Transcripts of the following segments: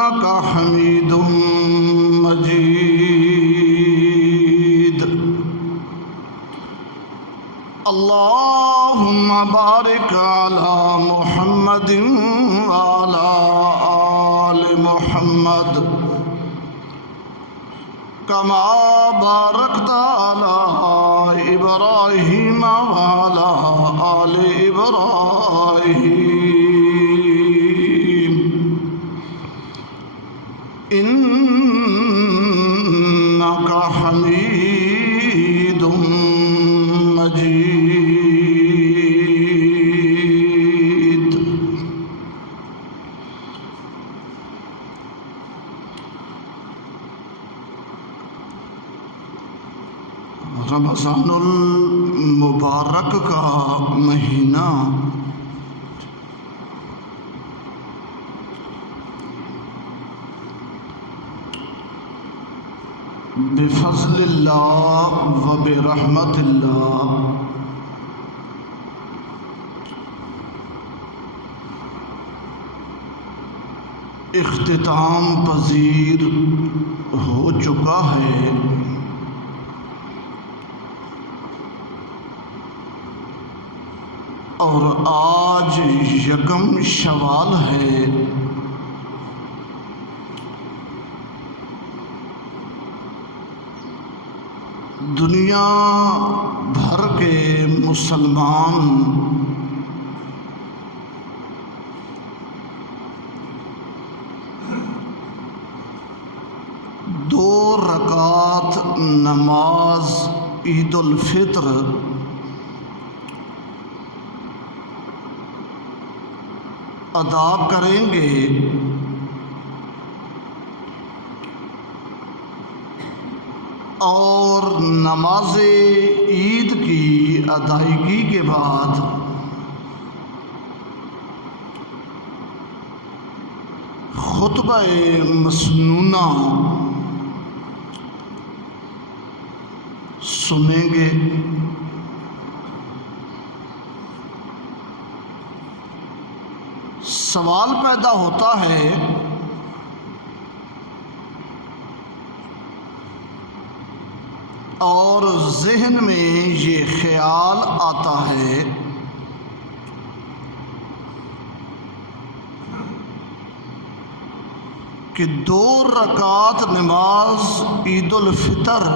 إنك حميد مجيد. اللهم بارك على محمد وعلى آل محمد كما باركت على إبراهيم وعلى آل إبراهيم إنك حميد مجيد. رمضان المبارک کا مہینہ بفضل اللہ و برحمت اللہ اختتام پذیر ہو چکا ہے، اور آج یکم شوال ہے۔ دنیا بھر کے مسلمان دو رکعت نماز عید الفطر ادا کریں گے، اور نماز عید کی ادائیگی کے بعد خطبہ مسنونہ سنیں گے۔ سوال پیدا ہوتا ہے اور ذہن میں یہ خیال آتا ہے کہ 2 رکعت نماز عید الفطر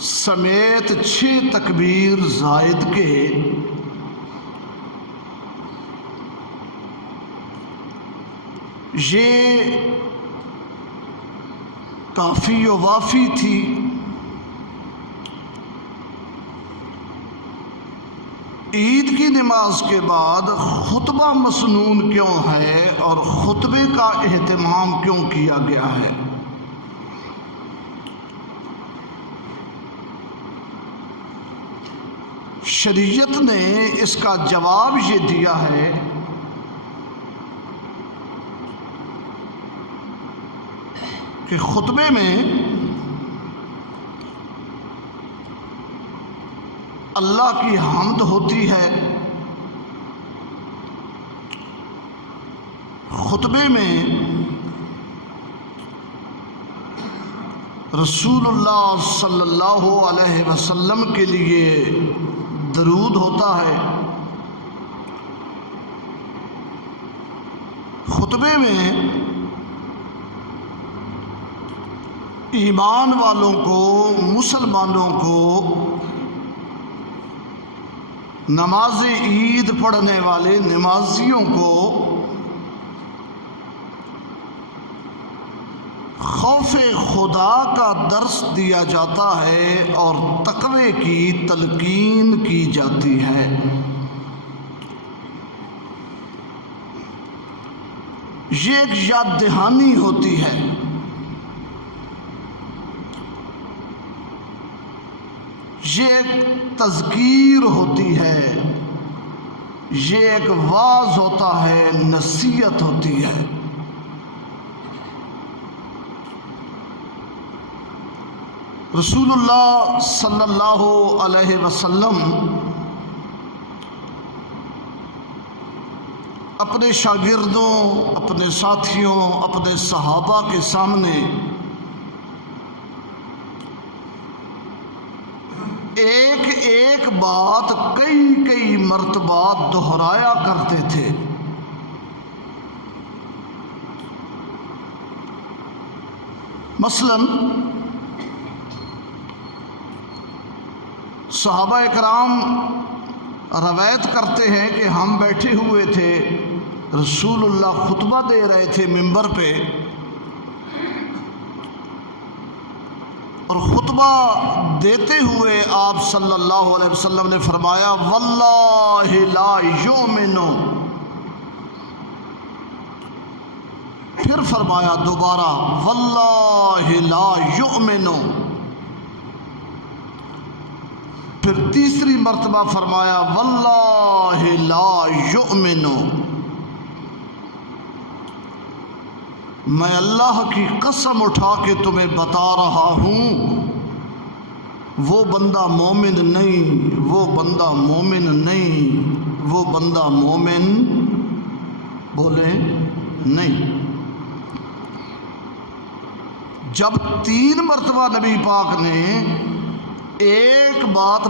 سمیت 6 تکبیر زائد کے یہ کافی و وافی تھی۔ عید کی نماز کے بعد خطبہ مسنون کیوں ہے اور خطبے کا اہتمام کیوں کیا گیا ہے؟ شریعت نے اس کا جواب یہ دیا ہے کہ خطبے میں اللہ کی حمد ہوتی ہے، خطبے میں رسول اللہ صلی اللہ علیہ وسلم کے لیے درود ہوتا ہے، خطبے میں ایمان والوں کو، مسلمانوں کو نماز عید پڑھنے والے نمازیوں کو خوف خدا کا درس دیا جاتا ہے اور تقوی کی تلقین کی جاتی ہے۔ یہ ایک یاد دہانی ہوتی ہے، یہ ایک تذکیر ہوتی ہے، یہ ایک واعظ ہوتا ہے، نصیحت ہوتی ہے۔ رسول اللہ صلی اللہ علیہ وسلم اپنے شاگردوں، اپنے ساتھیوں، اپنے صحابہ کے سامنے ایک ایک بات کئی مرتبہ دہرایا کرتے تھے۔ مثلاً صحابہ اکرام روایت کرتے ہیں کہ ہم بیٹھے ہوئے تھے، رسول اللہ خطبہ دے رہے تھے ممبر پہ، اور خطبہ دیتے ہوئے آپ صلی اللہ علیہ وسلم نے فرمایا واللہ لا یؤمن، پھر فرمایا دوبارہ واللہ لا یؤمن، پھر تیسری مرتبہ فرمایا واللہ لا یؤمن، میں اللہ کی قسم اٹھا کے تمہیں بتا رہا ہوں وہ بندہ مومن نہیں، وہ بندہ مومن نہیں، وہ بندہ مومن بولے نہیں۔ جب 3 مرتبہ نبی پاک نے ایک بات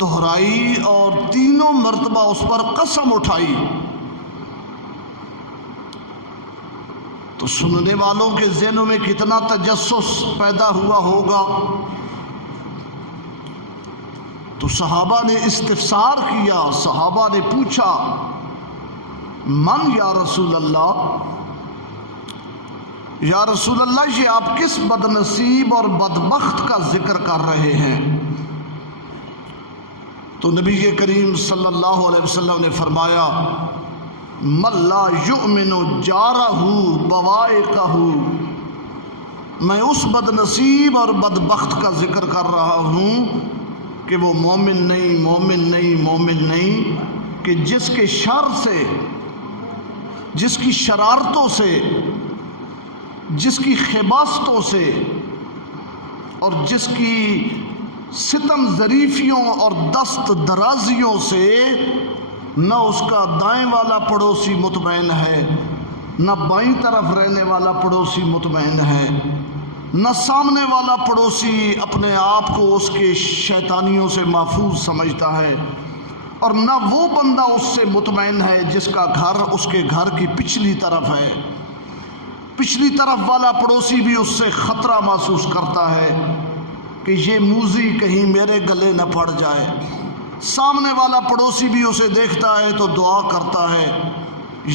دہرائی اور تینوں مرتبہ اس پر قسم اٹھائی تو سننے والوں کے ذہنوں میں کتنا تجسس پیدا ہوا ہوگا۔ تو صحابہ نے استفسار کیا، صحابہ نے پوچھا من یا رسول اللہ، یا رسول اللہ یہ آپ کس بد نصیب اور بدبخت کا ذکر کر رہے ہیں؟ تو نبی کریم صلی اللہ علیہ وسلم نے فرمایا من لا یؤمن جارہ بوائقہ، میں اس بد نصیب اور بدبخت کا ذکر کر رہا ہوں کہ وہ مومن نہیں، مومن نہیں، مومن نہیں، کہ جس کے شر سے، جس کی شرارتوں سے، جس کی خباستوں سے اور جس کی ستم ظریفیوں اور دست درازیوں سے نہ اس کا دائیں والا پڑوسی مطمئن ہے، نہ بائیں طرف رہنے والا پڑوسی مطمئن ہے، نہ سامنے والا پڑوسی اپنے آپ کو اس کے شیطانیوں سے محفوظ سمجھتا ہے، اور نہ وہ بندہ اس سے مطمئن ہے جس کا گھر اس کے گھر کی پچھلی طرف ہے۔ پچھلی طرف والا پڑوسی بھی اس سے خطرہ محسوس کرتا ہے کہ یہ موذی کہیں میرے گلے نہ پڑ جائے۔ سامنے والا پڑوسی بھی اسے دیکھتا ہے تو دعا کرتا ہے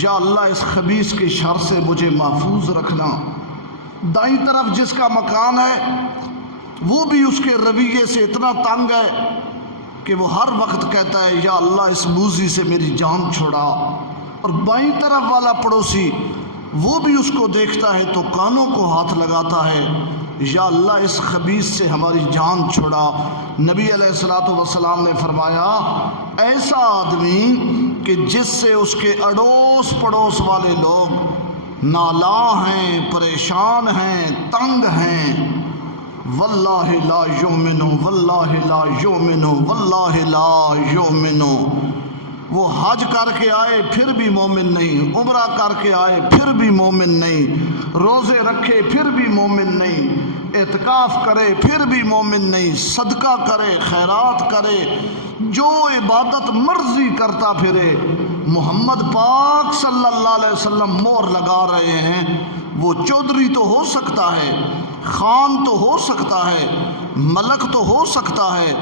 یا اللہ اس خبیث کے شر سے مجھے محفوظ رکھنا۔ دائیں طرف جس کا مکان ہے وہ بھی اس کے رویے سے اتنا تنگ ہے کہ وہ ہر وقت کہتا ہے یا اللہ اس موذی سے میری جان چھڑا، اور بائیں طرف والا پڑوسی وہ بھی اس کو دیکھتا ہے تو کانوں کو ہاتھ لگاتا ہے یا اللہ اس خبیث سے ہماری جان چھڑا۔ نبی علیہ الصلوۃ والسلام نے فرمایا ایسا آدمی کہ جس سے اس کے اڑوس پڑوس والے لوگ نالاں ہیں، پریشان ہیں، تنگ ہیں، واللہ لا یؤمن، واللہ لا یؤمن، واللہ لا یؤمن، وہ حج کر کے آئے پھر بھی مومن نہیں، عمرہ کر کے آئے پھر بھی مومن نہیں، روزے رکھے پھر بھی مومن نہیں، اعتکاف کرے پھر بھی مومن نہیں، صدقہ کرے، خیرات کرے، جو عبادت مرضی کرتا پھرے، محمد پاک صلی اللہ علیہ وسلم مہر لگا رہے ہیں، وہ چودھری تو ہو سکتا ہے، خان تو ہو سکتا ہے، ملک تو ہو سکتا ہے،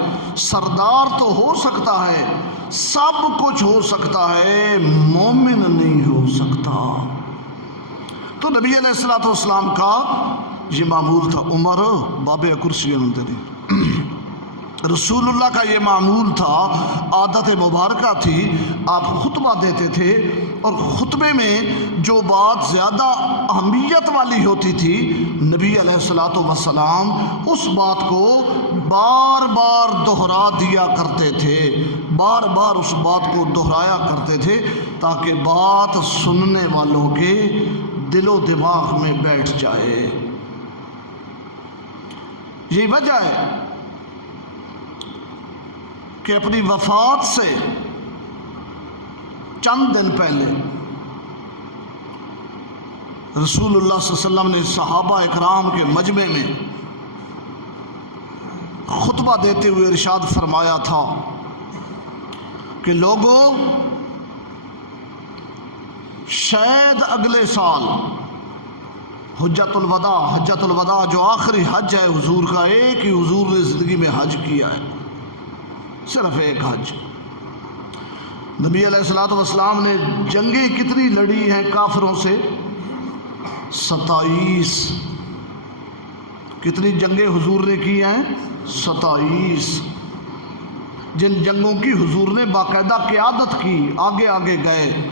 سردار تو ہو سکتا ہے، سب کچھ ہو سکتا ہے، مومن نہیں ہو سکتا۔ تو نبی علیہ الصلوۃ والسلام کا یہ معمول تھا۔ عمر باب کرسی اندری رسول اللہ کا یہ معمول تھا، عادت مبارکہ تھی، آپ خطبہ دیتے تھے اور خطبے میں جو بات زیادہ اہمیت والی ہوتی تھی نبی علیہ الصلوۃ والسلام اس بات کو بار بار دہرا دیا کرتے تھے، بار بار اس بات کو دہرایا کرتے تھے تاکہ بات سننے والوں کے دل و دماغ میں بیٹھ جائے۔ یہ وجہ ہے کہ اپنی وفات سے چند دن پہلے رسول اللہ صلی اللہ علیہ وسلم نے صحابہ اکرام کے مجمع میں خطبہ دیتے ہوئے ارشاد فرمایا تھا کہ لوگوں، شاید اگلے سال حجت الوداع جو آخری حج ہے حضور کا، ایک ہی حضور نے زندگی میں حج کیا ہے، صرف ایک حج۔ نبی علیہ الصلوۃ والسلام نے جنگیں کتنی لڑی ہیں کافروں سے؟ 27۔ کتنی جنگیں حضور نے کی ہیں؟ 27۔ جن جنگوں کی حضور نے باقاعدہ قیادت کی، آگے آگے گئے،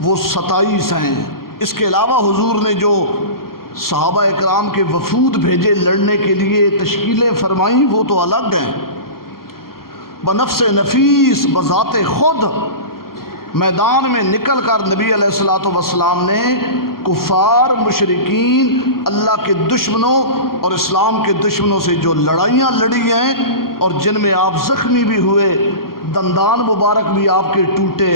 وہ 27 ہیں۔ اس کے علاوہ حضور نے جو صحابہ اکرام کے وفود بھیجے لڑنے کے لیے، تشکیلیں فرمائیں، وہ تو الگ ہیں۔ بنفس نفیس، بذات خود میدان میں نکل کر نبی علیہ الصلوۃ والسلام نے کفار، مشرکین، اللہ کے دشمنوں اور اسلام کے دشمنوں سے جو لڑائیاں لڑی ہیں، اور جن میں آپ زخمی بھی ہوئے، دندان مبارک بھی آپ کے ٹوٹے،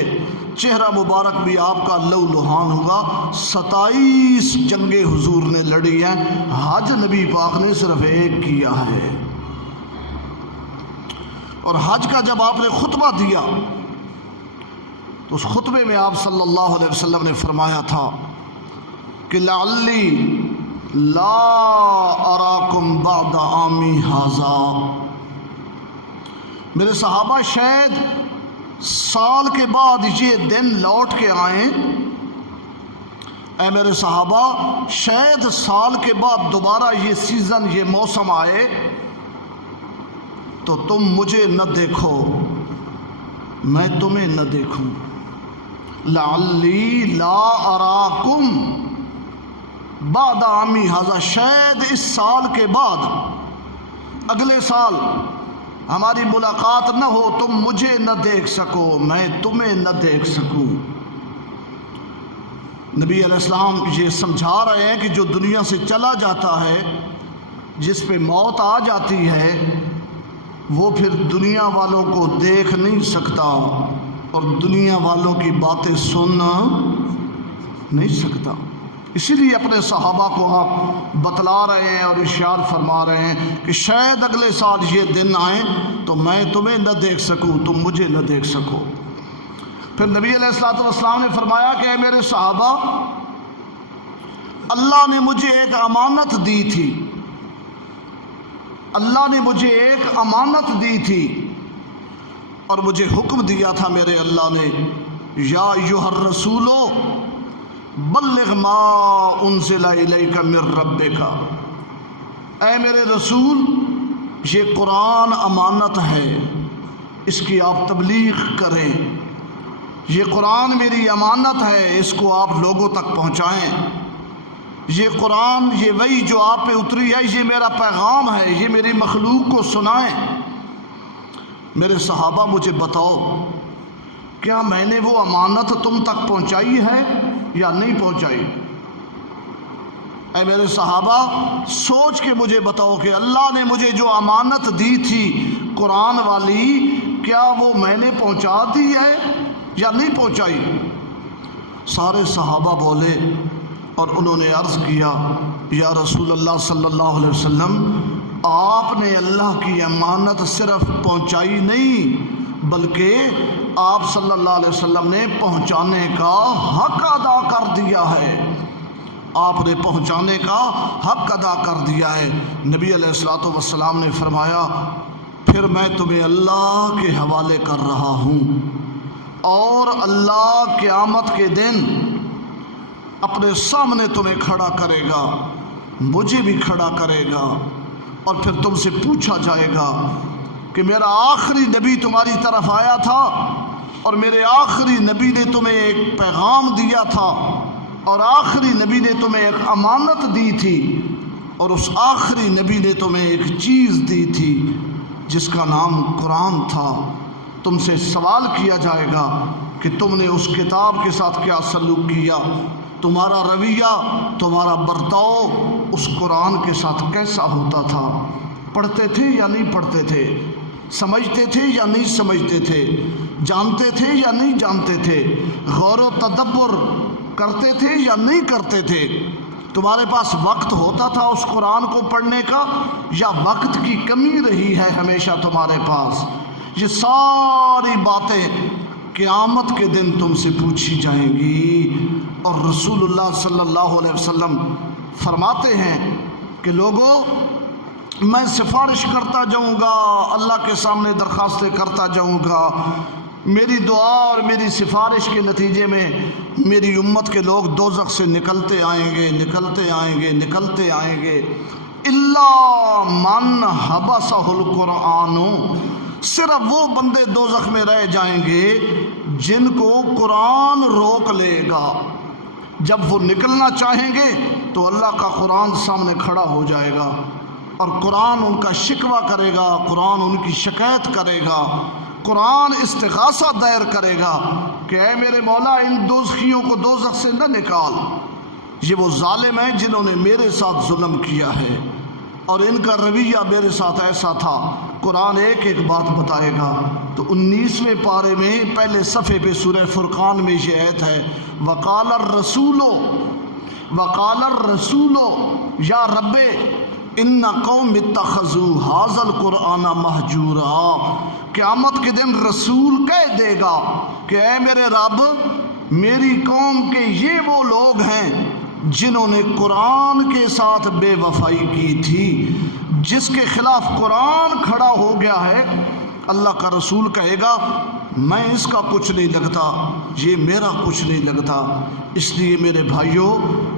چہرہ مبارک بھی آپ کا لو لہان ہوگا، 27 جنگیں حضور نے لڑی ہیں۔ حج نبی پاک نے صرف ایک کیا ہے۔ اور حج کا جب آپ نے خطبہ دیا تو اس خطبے میں آپ صلی اللہ علیہ وسلم نے فرمایا تھا کہ لعلی لا اراکم بعد عامی ھذا، میرے صحابہ شاید سال کے بعد یہ دن لوٹ کے آئیں، اے میرے صحابہ شاید سال کے بعد دوبارہ یہ سیزن، یہ موسم آئے تو تم مجھے نہ دیکھو، میں تمہیں نہ دیکھوں۔ لعلی لا اراکم بعد عامی ھذا، شاید اس سال کے بعد، اگلے سال ہماری ملاقات نہ ہو، تم مجھے نہ دیکھ سکو، میں تمہیں نہ دیکھ سکوں۔ نبی علیہ السلام یہ سمجھا رہے ہیں کہ جو دنیا سے چلا جاتا ہے، جس پہ موت آ جاتی ہے، وہ پھر دنیا والوں کو دیکھ نہیں سکتا اور دنیا والوں کی باتیں سن نہیں سکتا۔ اسی لیے اپنے صحابہ کو آپ بتلا رہے ہیں اور ارشاد فرما رہے ہیں کہ شاید اگلے سال یہ دن آئیں تو میں تمہیں نہ دیکھ سکوں، تم مجھے نہ دیکھ سکو۔ پھر نبی علیہ الصلوۃ والسلام نے فرمایا کہ اے میرے صحابہ، اللہ نے مجھے ایک امانت دی تھی، اللہ نے مجھے ایک امانت دی تھی اور مجھے حکم دیا تھا میرے اللہ نے، یا ایھا الرسول بلغ ما انزل الیک من ربک، اے میرے رسول یہ قرآن امانت ہے، اس کی آپ تبلیغ کریں، یہ قرآن میری امانت ہے، اس کو آپ لوگوں تک پہنچائیں، یہ قرآن، یہ وحی جو آپ پہ اتری ہے، یہ میرا پیغام ہے، یہ میری مخلوق کو سنائیں۔ میرے صحابہ مجھے بتاؤ، کیا میں نے وہ امانت تم تک پہنچائی ہے یا نہیں پہنچائی؟ اے میرے صحابہ سوچ کے مجھے بتاؤ کہ اللہ نے مجھے جو امانت دی تھی قرآن والی، کیا وہ میں نے پہنچا دی ہے یا نہیں پہنچائی؟ سارے صحابہ بولے اور انہوں نے عرض کیا، یا رسول اللہ صلی اللہ علیہ وسلم، آپ نے اللہ کی امانت صرف پہنچائی نہیں بلکہ آپ صلی اللہ علیہ وسلم نے پہنچانے کا حق ادا کر دیا ہے، آپ نے پہنچانے کا حق ادا کر دیا ہے۔ نبی علیہ الصلوۃ والسلام نے فرمایا، پھر میں تمہیں اللہ کے حوالے کر رہا ہوں، اور اللہ قیامت کے دن اپنے سامنے تمہیں کھڑا کرے گا، مجھے بھی کھڑا کرے گا، اور پھر تم سے پوچھا جائے گا کہ میرا آخری نبی تمہاری طرف آیا تھا اور میرے آخری نبی نے تمہیں ایک پیغام دیا تھا، اور آخری نبی نے تمہیں ایک امانت دی تھی، اور اس آخری نبی نے تمہیں ایک چیز دی تھی جس کا نام قرآن تھا۔ تم سے سوال کیا جائے گا کہ تم نے اس کتاب کے ساتھ کیا سلوک کیا، تمہارا رویہ، تمہارا برتاؤ اس قرآن کے ساتھ کیسا ہوتا تھا؟ پڑھتے تھے یا نہیں پڑھتے تھے؟ سمجھتے تھے یا نہیں سمجھتے تھے؟ جانتے تھے یا نہیں جانتے تھے؟ غور و تدبر کرتے تھے یا نہیں کرتے تھے؟ تمہارے پاس وقت ہوتا تھا اس قرآن کو پڑھنے کا یا وقت کی کمی رہی ہے ہمیشہ تمہارے پاس؟ یہ ساری باتیں قیامت کے دن تم سے پوچھی جائیں گی۔ اور رسول اللہ صلی اللہ علیہ وسلم فرماتے ہیں کہ لوگوں، میں سفارش کرتا جاؤں گا، اللہ کے سامنے درخواستیں کرتا جاؤں گا، میری دعا اور میری سفارش کے نتیجے میں میری امت کے لوگ دوزخ سے نکلتے آئیں گے، نکلتے آئیں گے، نکلتے آئیں گے، الا من حبسہ القرآن، صرف وہ بندے دوزخ میں رہ جائیں گے جن کو قرآن روک لے گا۔ جب وہ نکلنا چاہیں گے تو اللہ کا قرآن سامنے کھڑا ہو جائے گا اور قرآن ان کا شکوہ کرے گا، قرآن ان کی شکایت کرے گا، قرآن استغاثہ دائر کرے گا کہ اے میرے مولا ان دوزخیوں کو دوزخ سے نہ نکال، یہ وہ ظالم ہیں جنہوں نے میرے ساتھ ظلم کیا ہے اور ان کا رویہ میرے ساتھ ایسا تھا۔ قرآن ایک ایک بات بتائے گا۔ تو 19ویں پارے میں پہلے صفحے پہ سورہ فرقان میں یہ آیت ہے، وقال الرسول یا رب ان قوم اتخذوا ھذا القرآن مہجورا۔ قیامت کے دن رسول کہہ دے گا کہ اے میرے رب، میری قوم کے یہ وہ لوگ ہیں جنہوں نے قرآن کے ساتھ بے وفائی کی تھی، جس کے خلاف قرآن کھڑا ہو گیا ہے، اللہ کا رسول کہے گا میں اس کا کچھ نہیں لگتا، یہ میرا کچھ نہیں لگتا۔ اس لیے میرے بھائیوں،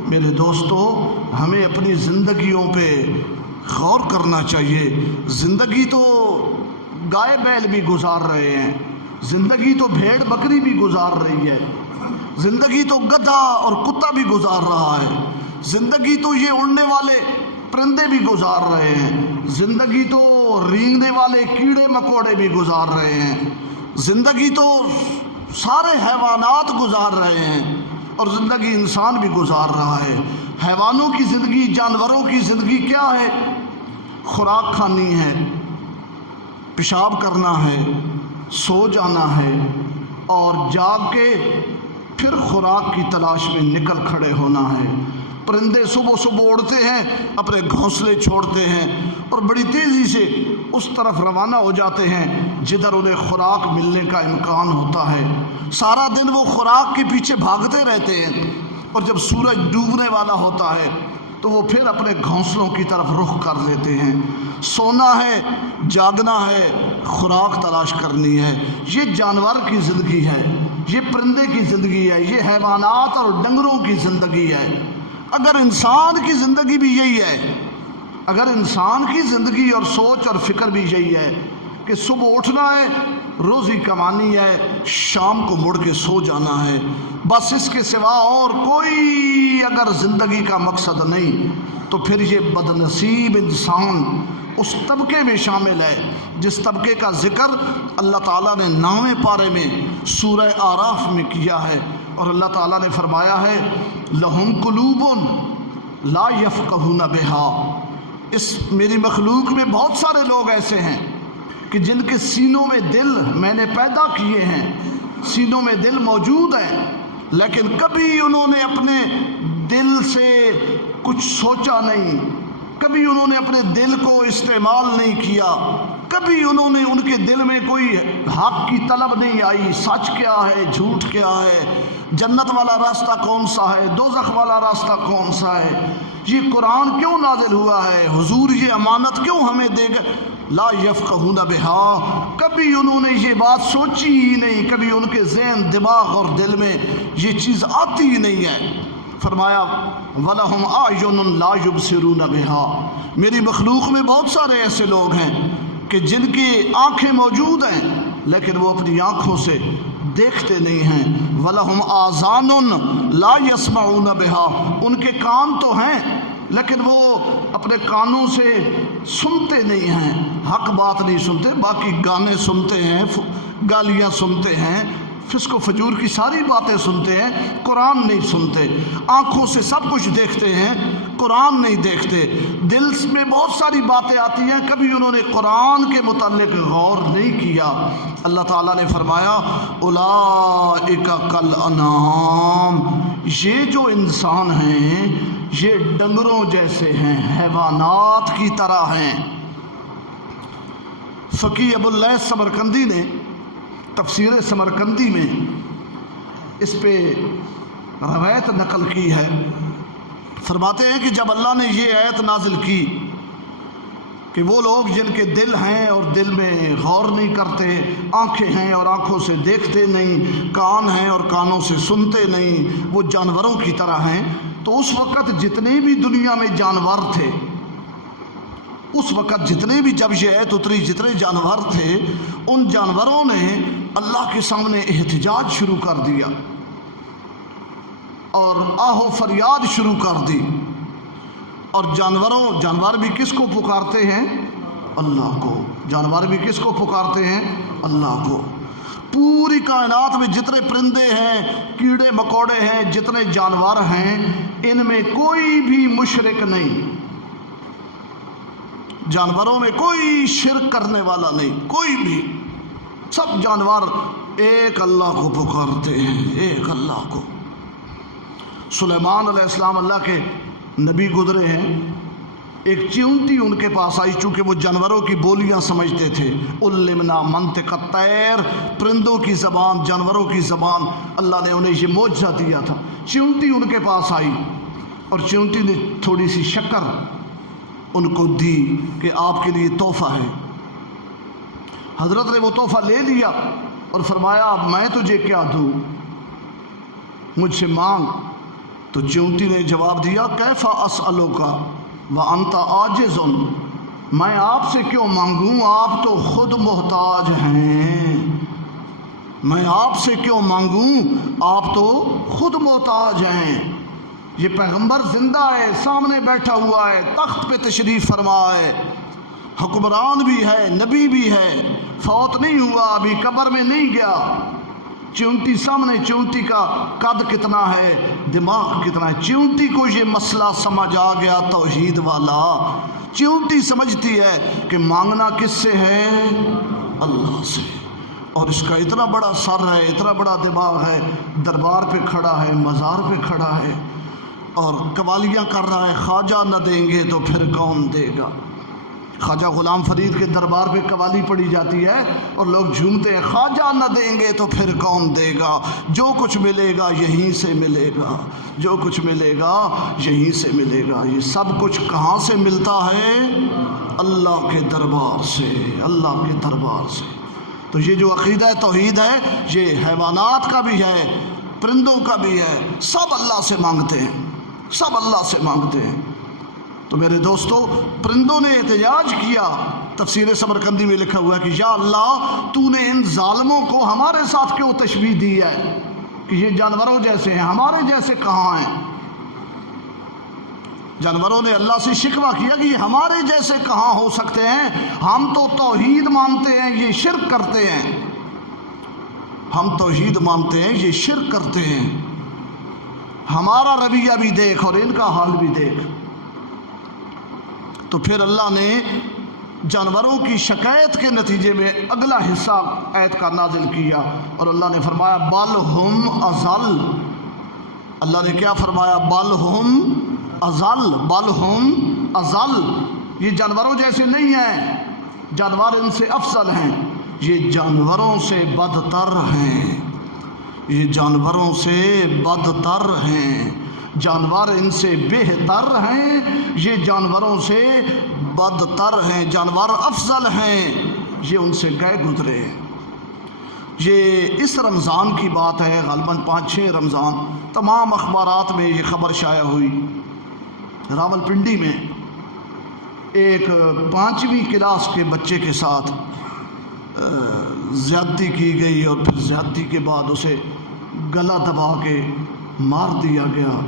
میرے دوستوں، ہمیں اپنی زندگیوں پہ غور کرنا چاہیے۔ زندگی تو گائے بیل بھی گزار رہے ہیں، زندگی تو بھیڑ بکری بھی گزار رہی ہے، زندگی تو گدھا اور کتا بھی گزار رہا ہے، زندگی تو یہ اڑنے والے پرندے بھی گزار رہے ہیں، زندگی تو رینگنے والے کیڑے مکوڑے بھی گزار رہے ہیں، زندگی تو سارے حیوانات گزار رہے ہیں اور زندگی انسان بھی گزار رہا ہے۔ حیوانوں کی زندگی، جانوروں کی زندگی کیا ہے؟ خوراک کھانی ہے، پیشاب کرنا ہے، سو جانا ہے اور جاگ کے پھر خوراک کی تلاش میں نکل کھڑے ہونا ہے۔ پرندے صبح صبح اڑتے ہیں، اپنے گھونسلے چھوڑتے ہیں اور بڑی تیزی سے اس طرف روانہ ہو جاتے ہیں جدھر انہیں خوراک ملنے کا امکان ہوتا ہے۔ سارا دن وہ خوراک کے پیچھے بھاگتے رہتے ہیں اور جب سورج ڈوبنے والا ہوتا ہے تو وہ پھر اپنے گھونسلوں کی طرف رخ کر لیتے ہیں۔ سونا ہے، جاگنا ہے، خوراک تلاش کرنی ہے۔ یہ جانور کی زندگی ہے، یہ پرندے کی زندگی ہے، یہ حیوانات اور ڈنگروں کی زندگی ہے۔ اگر انسان کی زندگی بھی یہی ہے، اگر انسان کی زندگی اور سوچ اور فکر بھی یہی ہے کہ صبح اٹھنا ہے، روزی کمانی ہے، شام کو مڑ کے سو جانا ہے، بس اس کے سوا اور کوئی اگر زندگی کا مقصد نہیں، تو پھر یہ بدنصیب انسان اس طبقے میں شامل ہے جس طبقے کا ذکر اللہ تعالیٰ نے 9ویں پارے میں سورہ آراف میں کیا ہے۔ اور اللہ تعالیٰ نے فرمایا ہے لہم قلوب لا یفقہون بہا۔ اس میری مخلوق میں بہت سارے لوگ ایسے ہیں کہ جن کے سینوں میں دل میں نے پیدا کیے ہیں، سینوں میں دل موجود ہیں، لیکن کبھی انہوں نے اپنے دل سے کچھ سوچا نہیں، کبھی انہوں نے اپنے دل کو استعمال نہیں کیا، کبھی انہوں نے ان کے دل میں کوئی حق کی طلب نہیں آئی، سچ کیا ہے، جھوٹ کیا ہے، جنت والا راستہ کون سا ہے، دوزخ والا راستہ کون سا ہے، یہ قرآن کیوں نازل ہوا ہے، حضور یہ امانت کیوں ہمیں دے گئے، لا یفقہون بہا۔ کبھی انہوں نے یہ بات سوچی ہی نہیں، کبھی ان کے ذہن، دماغ اور دل میں یہ چیز آتی ہی نہیں ہے۔ فرمایا وَلَهُمْ أَعْيُنٌ لَا يُبْصِرُونَ بِهَا۔ میری مخلوق میں بہت سارے ایسے لوگ ہیں کہ جن کی آنکھیں موجود ہیں لیکن وہ اپنی آنکھوں سے دیکھتے نہیں ہیں۔ وَلَهُمْ آذَانٌ لَا يَسْمَعُونَ بِهَا۔ ان کے کان تو ہیں لیکن وہ اپنے کانوں سے سنتے نہیں ہیں، حق بات نہیں سنتے، باقی گانے سنتے ہیں، گالیاں سنتے ہیں، فسق و فجور کی ساری باتیں سنتے ہیں، قرآن نہیں سنتے، آنکھوں سے سب کچھ دیکھتے ہیں، قرآن نہیں دیکھتے، دل میں بہت ساری باتیں آتی ہیں، کبھی انہوں نے قرآن کے متعلق غور نہیں کیا۔ اللہ تعالیٰ نے فرمایا اولئک کالانعام، یہ جو انسان ہیں یہ ڈنگروں جیسے ہیں، حیوانات کی طرح ہیں۔ فقیہ ابو اللیث سمرقندی نے تفسیر سمرقندی میں اس پہ روایت نقل کی ہے، فرماتے ہیں کہ جب اللہ نے یہ آیت نازل کی کہ وہ لوگ جن کے دل ہیں اور دل میں غور نہیں کرتے، آنکھیں ہیں اور آنکھوں سے دیکھتے نہیں، کان ہیں اور کانوں سے سنتے نہیں، وہ جانوروں کی طرح ہیں، تو اس وقت جتنے بھی دنیا میں جانور تھے، اس وقت جتنے بھی جب یہ آیت اتری جتنے جانور تھے، ان جانوروں نے اللہ کے سامنے احتجاج شروع کر دیا اور آہ و فریاد شروع کر دی۔ اور جانور بھی کس کو پکارتے ہیں؟ اللہ کو۔ جانور بھی کس کو پکارتے ہیں؟ اللہ کو۔ پوری کائنات میں جتنے پرندے ہیں، کیڑے مکوڑے ہیں، جتنے جانور ہیں، ان میں کوئی بھی مشرک نہیں، جانوروں میں کوئی شرک کرنے والا نہیں، کوئی بھی، سب جانور ایک اللہ کو پکارتے ہیں، ایک اللہ کو۔ سلیمان علیہ السلام اللہ کے نبی گزرے ہیں، ایک چیونٹی ان کے پاس آئی، چونکہ وہ جانوروں کی بولیاں سمجھتے تھے، علمنا منطق الطیر، پرندوں کی زبان، جانوروں کی زبان، اللہ نے انہیں یہ معجزہ دیا تھا۔ چیونٹی ان کے پاس آئی اور چیونٹی نے تھوڑی سی شکر ان کو دی کہ آپ کے لیے تحفہ ہے۔ حضرت نے وہ تحفہ لے لیا اور فرمایا اب میں تجھے کیا دوں، مجھ سے مانگ۔ تو چیونٹی نے جواب دیا کیف اسألک وانت عاجز، میں آپ سے کیوں مانگوں، آپ تو خود محتاج ہیں، میں آپ سے کیوں مانگوں، آپ تو خود محتاج ہیں۔ یہ پیغمبر زندہ ہے، سامنے بیٹھا ہوا ہے، تخت پہ تشریف فرما ہے، حکمران بھی ہے، نبی بھی ہے، فوت نہیں ہوا، ابھی قبر میں نہیں گیا۔ چیونٹی سامنے، چیونٹی کا قد کتنا ہے، دماغ کتنا ہے۔ چیونٹی کو یہ مسئلہ سمجھ آ گیا توحید والا۔ چیونٹی سمجھتی ہے کہ مانگنا کس سے ہے؟ اللہ سے، اور اس کا اتنا بڑا سر ہے، اتنا بڑا دماغ ہے، دربار پہ کھڑا ہے، مزار پہ کھڑا ہے اور قوالیاں کر رہا ہے، خواجہ نہ دیں گے تو پھر کون دے گا۔ خواجہ غلام فرید کے دربار پہ قوالی پڑھی جاتی ہے اور لوگ جھومتے ہیں، خواجہ نہ دیں گے تو پھر کون دے گا، جو کچھ ملے گا یہیں سے ملے گا، جو کچھ ملے گا یہیں سے ملے گا۔ یہ سب کچھ کہاں سے ملتا ہے؟ اللہ کے دربار سے، اللہ کے دربار سے۔ تو یہ جو عقیدہ توحید ہے یہ حیوانات کا بھی ہے، پرندوں کا بھی ہے، سب اللہ سے مانگتے ہیں، سب اللہ سے مانگتے ہیں۔ تو میرے دوستو، پرندوں نے احتجاج کیا، تفسیر سمرقندی میں لکھا ہوا ہے کہ یا اللہ تو نے ان ظالموں کو ہمارے ساتھ کیوں تشبیہ دی ہے کہ یہ جانوروں جیسے ہیں، ہمارے جیسے کہاں ہیں؟ جانوروں نے اللہ سے شکوہ کیا کہ یہ ہمارے جیسے کہاں ہو سکتے ہیں، ہم تو توحید مانتے ہیں، یہ شرک کرتے ہیں، ہم توحید مانتے ہیں، یہ شرک کرتے ہیں، ہمارا رویہ بھی دیکھ اور ان کا حال بھی دیکھ۔ تو پھر اللہ نے جانوروں کی شکایت کے نتیجے میں اگلا حصہ آیت کا نازل کیا اور اللہ نے فرمایا بل ہم اضل۔ اللہ نے کیا فرمایا؟ بل ہم اضل، بل ہم اضل، یہ جانوروں جیسے نہیں ہیں، جانور ان سے افضل ہیں، یہ جانوروں سے بدتر ہیں، یہ جانوروں سے بدتر ہیں، جانور ان سے بہتر ہیں، یہ جانوروں سے بدتر ہیں، جانور افضل ہیں، یہ ان سے گئے گزرے ہیں۔ یہ اس رمضان کی بات ہے، غالباً 5-6 رمضان، تمام اخبارات میں یہ خبر شائع ہوئی۔ راولپنڈی میں ایک 5ویں کلاس کے بچے کے ساتھ زیادتی کی گئی اور پھر زیادتی کے بعد اسے گلا دبا کے مار دیا گیا۔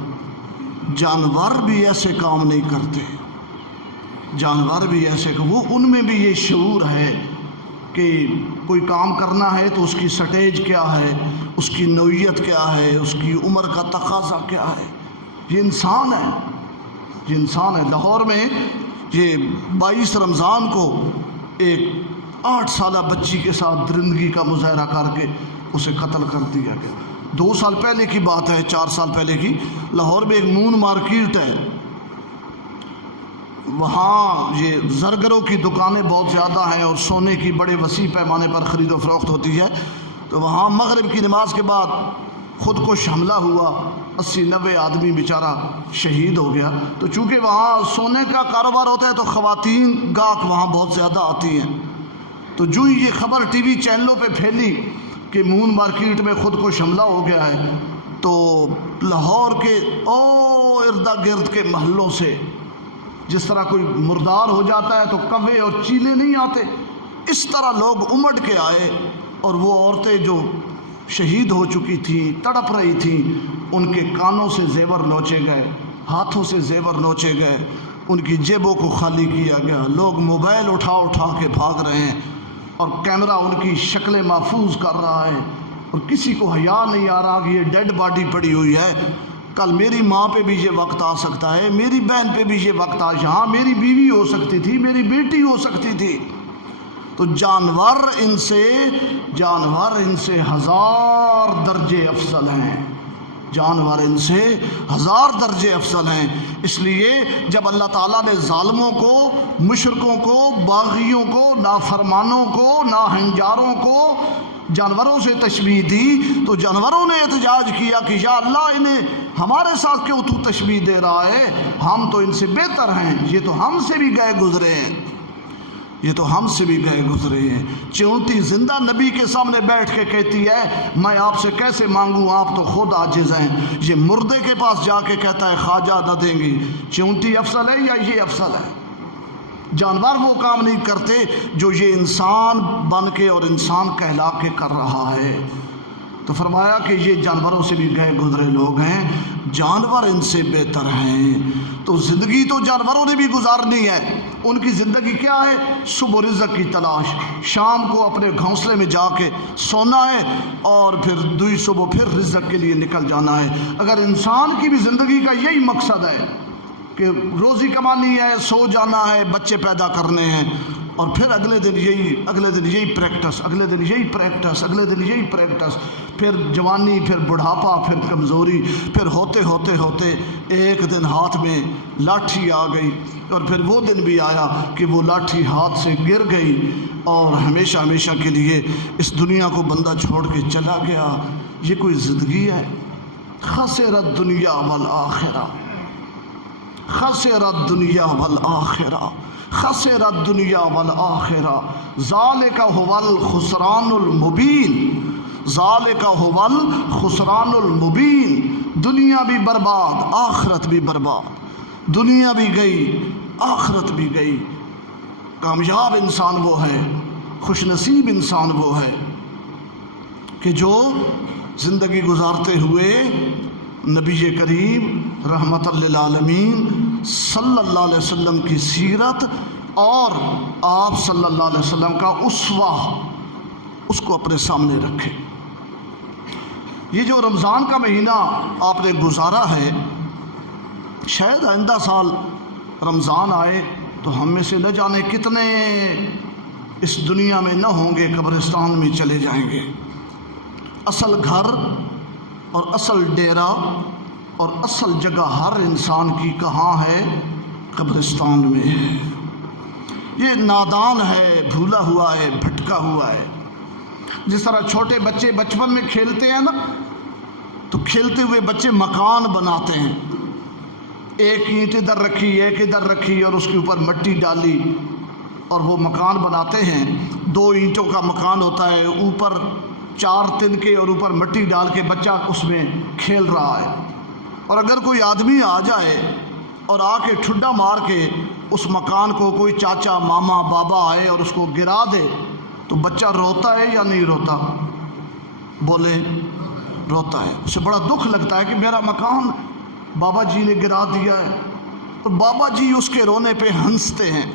جانور بھی ایسے کام نہیں کرتے، جانور بھی ایسے، وہ ان میں بھی یہ شعور ہے کہ کوئی کام کرنا ہے تو اس کی سٹیج کیا ہے، اس کی نوعیت کیا ہے، اس کی عمر کا تقاضا کیا ہے۔ یہ انسان ہے، یہ انسان ہے۔ لاہور میں یہ 22 رمضان کو ایک 8 سالہ بچی کے ساتھ درندگی کا مظاہرہ کر کے اسے قتل کر دیا گیا۔ 2 سال پہلے کی بات ہے، 4 سال پہلے کی۔ لاہور میں ایک مون مارکیٹ ہے، وہاں یہ زرگروں کی دکانیں بہت زیادہ ہیں اور سونے کی بڑے وسیع پیمانے پر خرید و فروخت ہوتی ہے۔ تو وہاں مغرب کی نماز کے بعد خودکش حملہ ہوا، 80-90 آدمی بیچارہ شہید ہو گیا۔ تو چونکہ وہاں سونے کا کاروبار ہوتا ہے تو خواتین گاہک وہاں بہت زیادہ آتی ہیں۔ تو جو یہ خبر ٹی وی چینلوں پہ پھیلی کہ مون مارکیٹ میں خودکش حملہ ہو گیا ہے، تو لاہور کے اردا گرد کے محلوں سے جس طرح کوئی مردار ہو جاتا ہے تو کوے اور چیلے نہیں آتے، اس طرح لوگ امٹ کے آئے، اور وہ عورتیں جو شہید ہو چکی تھیں، تڑپ رہی تھیں، ان کے کانوں سے زیور نوچے گئے، ہاتھوں سے زیور نوچے گئے، ان کی جیبوں کو خالی کیا گیا۔ لوگ موبائل اٹھا کے بھاگ رہے ہیں اور کیمرہ ان کی شکلیں محفوظ کر رہا ہے، اور کسی کو حیا نہیں آ رہا کہ یہ ڈیڈ باڈی پڑی ہوئی ہے۔ کل میری ماں پہ بھی یہ وقت آ سکتا ہے، میری بہن پہ بھی یہ وقت یہاں میری بیوی ہو سکتی تھی، میری بیٹی ہو سکتی تھی۔ تو جانور ان سے 1000 درجے افضل ہیں، جانور ان سے 1000 درجے افضل ہیں۔ اس لیے جب اللہ تعالیٰ نے ظالموں کو، مشرکوں کو، باغیوں کو، نافرمانوں کو، ناہنجاروں کو جانوروں سے تشبیہ دی، تو جانوروں نے احتجاج کیا کہ یا اللہ انہیں ہمارے ساتھ کیوں تو تشبیہ دے رہا ہے، ہم تو ان سے بہتر ہیں، یہ تو ہم سے بھی گئے گزرے ہیں، یہ تو ہم سے بھی گئے گزرے ہیں۔ چیونٹی زندہ نبی کے سامنے بیٹھ کے کہتی ہے میں آپ سے کیسے مانگوں، آپ تو خود عاجز ہیں۔ یہ مردے کے پاس جا کے کہتا ہے خواجہ نہ دیں گی۔ چیونٹی افضل ہے یا یہ افضل ہے؟ جانور وہ کام نہیں کرتے جو یہ انسان بن کے اور انسان کہلا کے کر رہا ہے۔ تو فرمایا کہ یہ جانوروں سے بھی گئے گزرے لوگ ہیں، جانور ان سے بہتر ہیں۔ تو زندگی تو جانوروں نے بھی گزارنی ہے۔ ان کی زندگی کیا ہے؟ صبح رزق کی تلاش، شام کو اپنے گھونسلے میں جا کے سونا ہے، اور پھر دوئی صبح پھر رزق کے لیے نکل جانا ہے۔ اگر انسان کی بھی زندگی کا یہی مقصد ہے کہ روزی کمانی ہے، سو جانا ہے، بچے پیدا کرنے ہیں، اور پھر اگلے دن یہی پریکٹس، اگلے دن یہی پریکٹس، اگلے دن یہی پریکٹس، پھر جوانی، پھر بڑھاپا، پھر کمزوری، پھر ہوتے ہوتے ایک دن ہاتھ میں لاٹھی آ گئی، اور پھر وہ دن بھی آیا کہ وہ لاٹھی ہاتھ سے گر گئی، اور ہمیشہ ہمیشہ کے لیے اس دنیا کو بندہ چھوڑ کے چلا گیا۔ یہ کوئی زندگی ہے؟ خسرت دنیا والآخرہ، خسرت دنیا والآخرہ، خسرت دنیا والآخرہ، ذالک هو الخسران المبین، ذالک هو الخسران المبین۔ دنیا بھی برباد، آخرت بھی برباد، دنیا بھی گئی، آخرت بھی گئی۔ کامیاب انسان وہ ہے، خوش نصیب انسان وہ ہے کہ جو زندگی گزارتے ہوئے نبی کریم رحمت للعالمین صلی اللہ علیہ وسلم کی سیرت اور آپ صلی اللہ علیہ وسلم کا اسوہ اس کو اپنے سامنے رکھے۔ یہ جو رمضان کا مہینہ آپ نے گزارا ہے، شاید آئندہ سال رمضان آئے تو ہم میں سے نہ جانے کتنے اس دنیا میں نہ ہوں گے، قبرستان میں چلے جائیں گے۔ اصل گھر اور اصل ڈیرا اور اصل جگہ ہر انسان کی کہاں ہے؟ قبرستان میں ہے۔ یہ نادان ہے، بھولا ہوا ہے، بھٹکا ہوا ہے۔ جس طرح چھوٹے بچے بچپن میں کھیلتے ہیں نا، تو کھیلتے ہوئے بچے مکان بناتے ہیں، ایک اینٹ ادھر رکھی، ایک ادھر رکھی، اور اس کے اوپر مٹی ڈالی، اور وہ مکان بناتے ہیں۔ 2 اینٹوں کا مکان ہوتا ہے، اوپر 4 تنکے اور اوپر مٹی ڈال کے بچہ اس میں کھیل رہا ہے۔ اور اگر کوئی آدمی آ جائے اور آ کے ٹھڈا مار کے اس مکان کو، کوئی چاچا، ماما، بابا آئے اور اس کو گرا دے، تو بچہ روتا ہے یا نہیں روتا؟ بولے، روتا ہے۔ اسے بڑا دکھ لگتا ہے کہ میرا مکان بابا جی نے گرا دیا ہے، اور بابا جی اس کے رونے پہ ہنستے ہیں۔